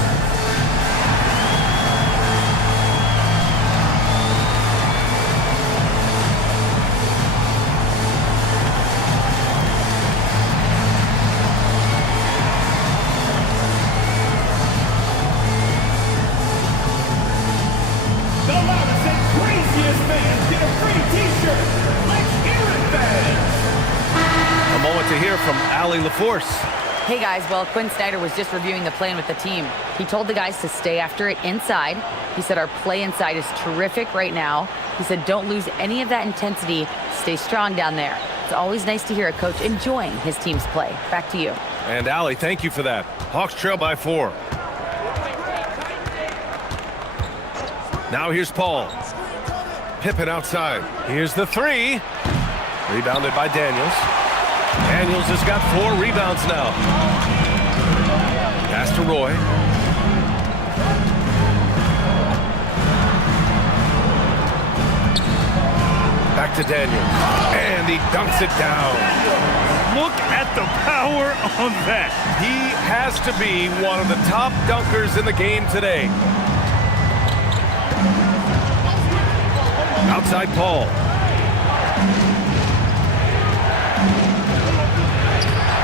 The loudest and craziest fans get a free T-shirt. Let's hear it, fans! A moment to hear from Allie LaForce. Hey guys, well, Quinn Snyder was just reviewing the plan with the team. He told the guys to stay after it inside. He said our play inside is terrific right now. He said don't lose any of that intensity. Stay strong down there. It's always nice to hear a coach enjoying his team's play. Back to you. And Allie, thank you for that. Hawks trail by 4. Now here's Paul. Pippen outside. Here's the 3. Rebounded by Daniels. Daniels has got 4 rebounds now. Pass to Roy. Back to Daniels. And he dunks it down. Look at the power on that. He has to be one of the top dunkers in the game today. Outside Paul.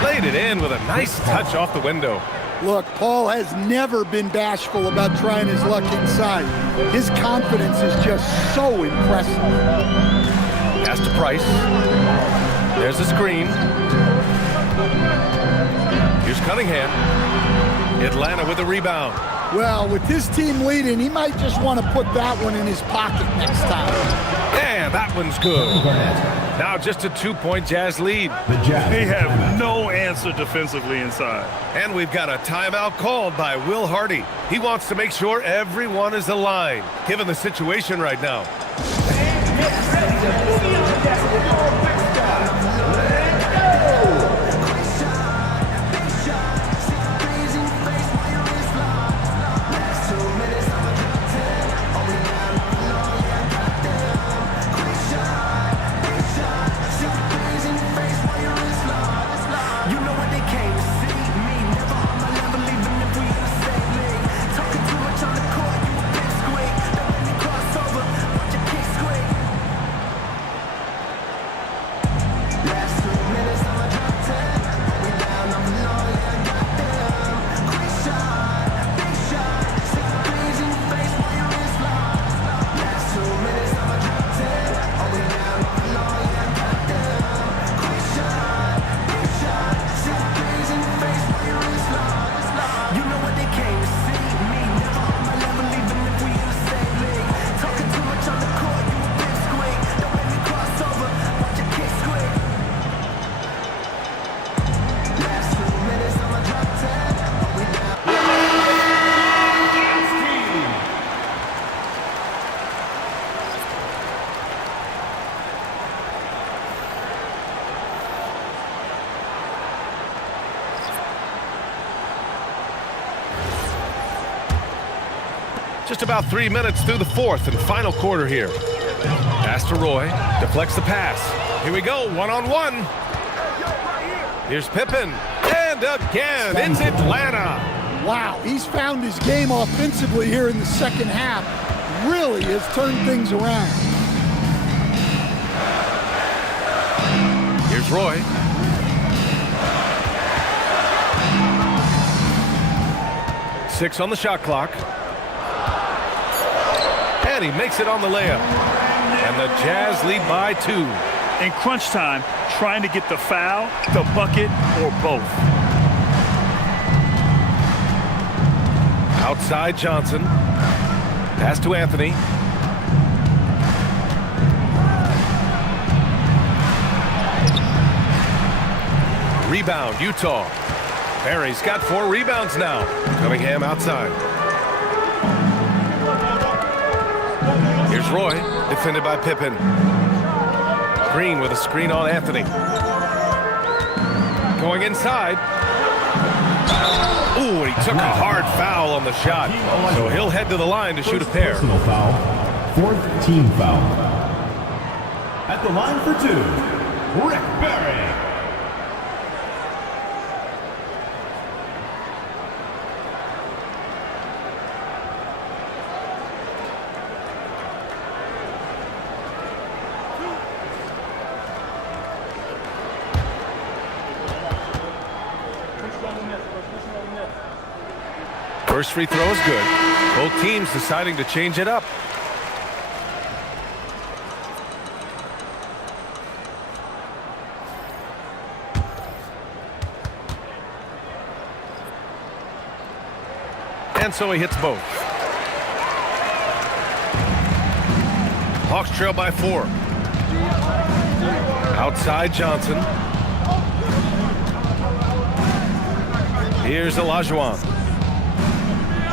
Laid it in with a nice touch off the window. Look, Paul has never been bashful about trying his luck inside. His confidence is just so impressive. Pass to Price. There's the screen. Here's Cunningham. Atlanta with a rebound. Well, with this team leading, he might just want to put that one in his pocket next time. And that one's good. Now just a 2-point Jazz lead. They have no answer defensively inside. And we've got a timeout called by Will Hardy. He wants to make sure everyone is aligned, given the situation right now. Just about 3 minutes through the 4th and final quarter here. Pass to Roy. Deflects the pass. Here we go, one-on-one. Here's Pippen. And again, it's Atlanta. Wow, he's found his game offensively here in the second half. Really has turned things around. Here's Roy. Six on the shot clock. And he makes it on the layup. And the Jazz lead by 2. In crunch time, trying to get the foul, the bucket, or both. Outside Johnson. Pass to Anthony. Rebound, Utah. Barry's got 4 rebounds now. Cunningham outside. Here's Roy, defended by Pippen. Green with a screen on Anthony. Going inside. Ooh, and he took a hard foul on the shot. So he'll head to the line to shoot a pair. Personal foul, 4th team foul. At the line for 2, Rick Barry. First free throw is good. Both teams deciding to change it up. And so he hits both. Hawks trail by 4. Outside Johnson. Here's Olajuwon.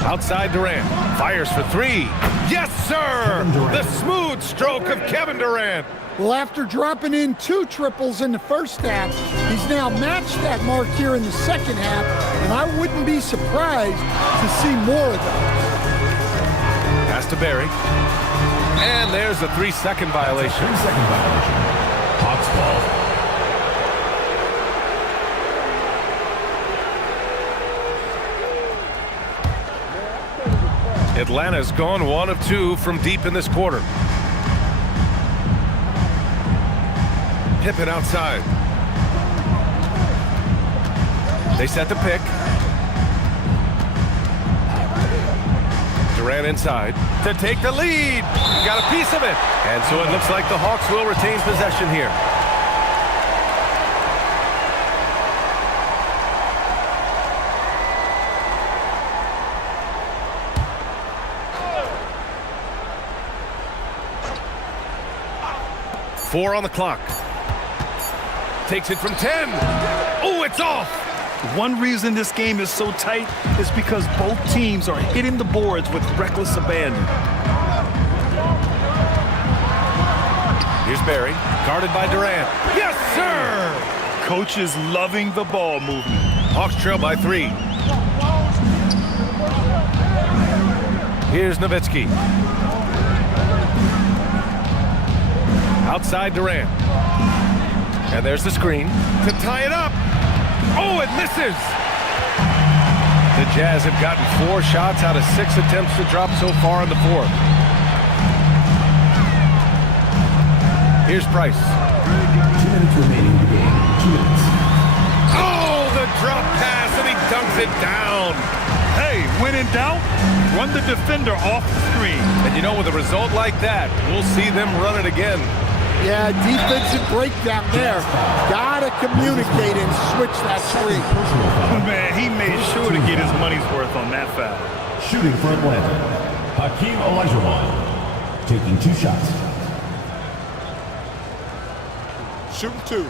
Outside Durant. Fires for 3. Yes, sir! The smooth stroke of Kevin Durant. Well, after dropping in 2 triples in the first half, he's now matched that mark here in the second half, and I wouldn't be surprised to see more of those. Pass to Barry. And there's a 3-second violation. 3-second violation. Hawks ball. Atlanta's gone 1 of 2 from deep in this quarter. Pippen outside. They set the pick. Durant inside to take the lead. Got a piece of it. And so it looks like the Hawks will retain possession here. Four on the clock. Takes it from 10. Oh, it's off. One reason this game is so tight is because both teams are hitting the boards with reckless abandon. Here's Barry, guarded by Durant. Yes, sir! Coach is loving the ball movement. Hawks trail by 3. Here's Nowitzki. Outside Durant. And there's the screen to tie it up. Oh, it misses! The Jazz have gotten 4 shots out of 6 attempts to drop so far in the fourth. Here's Price. 2 minutes remaining in the game. 2 minutes. Oh, the drop pass, and he dunks it down. Hey, when in doubt, run the defender off the screen. And you know, with a result like that, we'll see them run it again. Yeah, defensive breakdown there. Gotta communicate and switch that screen. Man, he made sure to get his money's worth on that foul. Shooting for Atlanta, Hakeem Olajuwon, taking 2 shots. Shooting 2.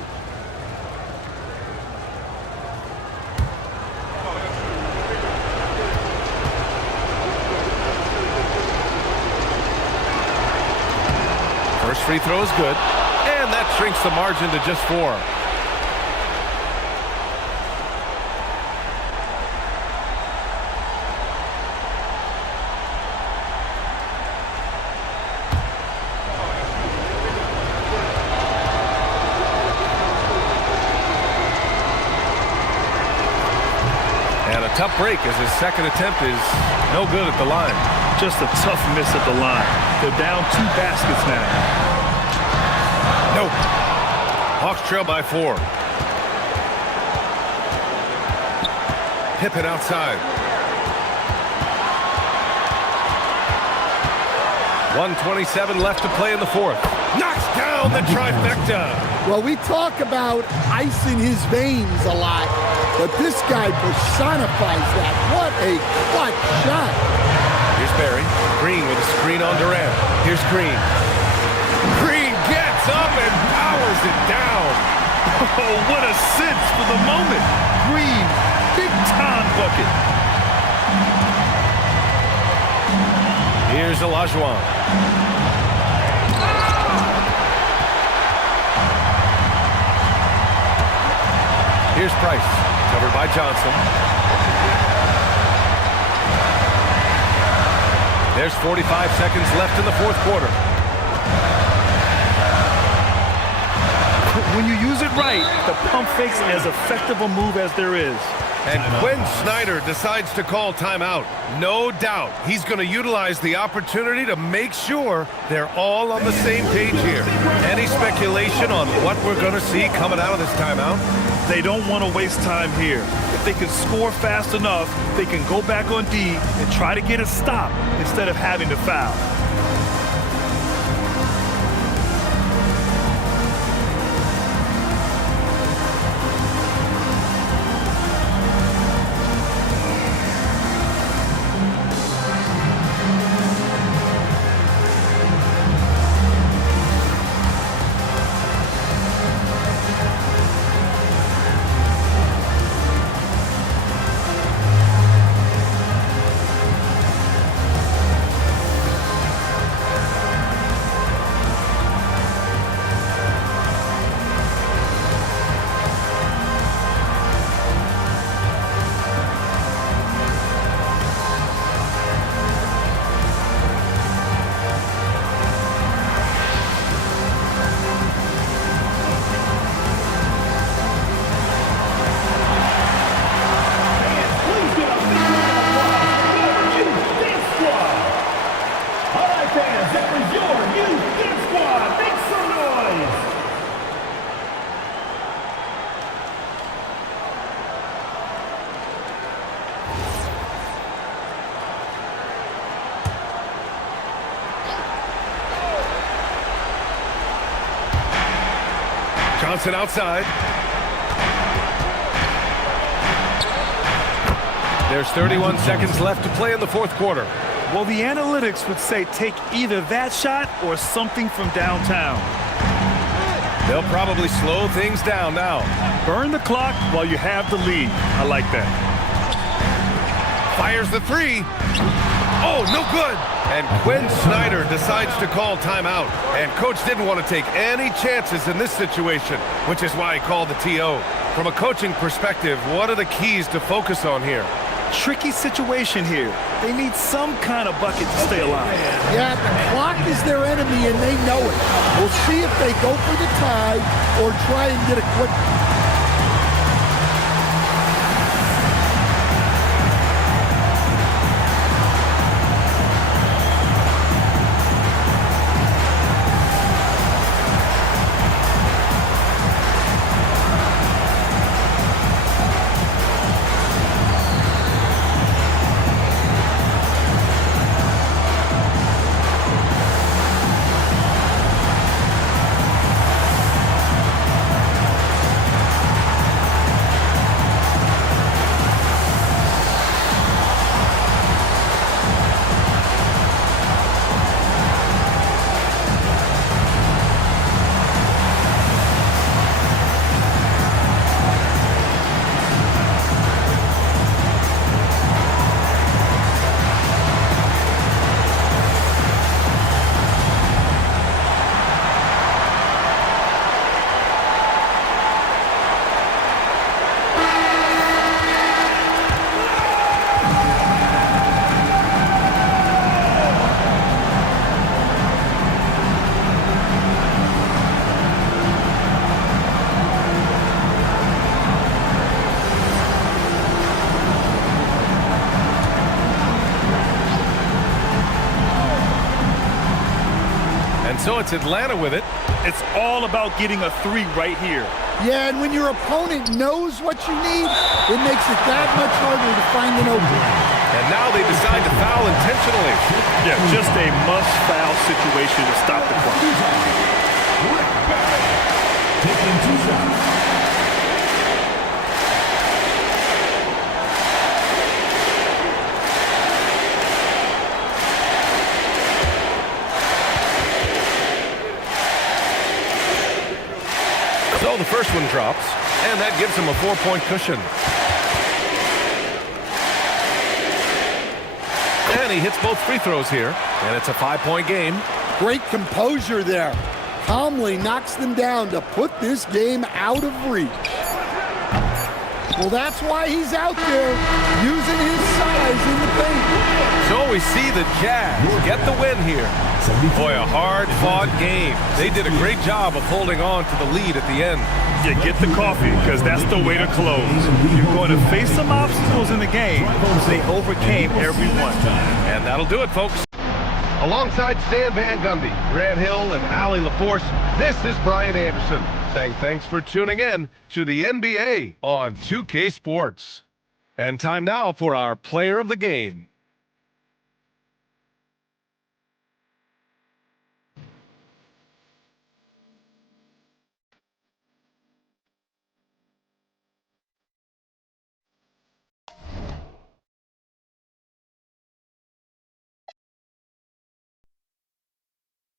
First free throw is good, and that shrinks the margin to just 4. And a tough break as his second attempt is no good at the line. Just a tough miss at the line. They're down 2 baskets now. Nope. Hawks trail by 4. Pippen outside. 1:27 left to play in the fourth. Knocks down the trifecta. Well, we talk about ice in his veins a lot, but this guy personifies that. What a clutch shot. Here's Barry. Green with a screen on Durant. Here's Green. Green gets up and powers it down. Oh, what a sense for the moment. Green, big time bucket. Here's Olajuwon. Here's Price. Covered by Johnson. There's 45 seconds left in the fourth quarter. When you use it right, the pump fake's as effective a move as there is. And Quinn Snyder decides to call timeout. No doubt he's going to utilize the opportunity to make sure they're all on the same page here. Any speculation on what we're going to see coming out of this timeout? They don't want to waste time here. If they can score fast enough, they can go back on D and try to get a stop instead of having to foul. Bounce it outside. There's 31 seconds left to play in the fourth quarter. Well, the analytics would say take either that shot or something from downtown. They'll probably slow things down now. Burn the clock while you have the lead. I like that. Fires the three. Oh, no good. And Quinn Snyder decides to call timeout. And coach didn't want to take any chances in this situation, which is why he called the TO. From a coaching perspective, what are the keys to focus on here? Tricky situation here. They need some kind of bucket to stay alive. Yeah, the clock is their enemy and they know it. We'll see if they go for the tie or try and get a quick. So it's Atlanta with it. It's all about getting a three right here. Yeah, and when your opponent knows what you need, it makes it that much harder to find an opening. And now they decide to foul intentionally. Yeah, just a must-foul situation to stop the clock. Taking 2 shots. So the first one drops, and that gives him a 4-point cushion. And he hits both free throws here, and it's a 5-point game. Great composure there. Calmly knocks them down to put this game out of reach. Well, that's why he's out there using his size in the paint. So we see the Jazz get the win here. Boy, a hard-fought game. They did a great job of holding on to the lead at the end. Yeah, get the coffee, because that's the way to close. You're going to face some obstacles in the game. They overcame every one. And that'll do it, folks. Alongside Stan Van Gundy, Grant Hill, and Allie LaForce, this is Brian Anderson saying thanks for tuning in to the NBA on 2K Sports. And time now for our player of the game.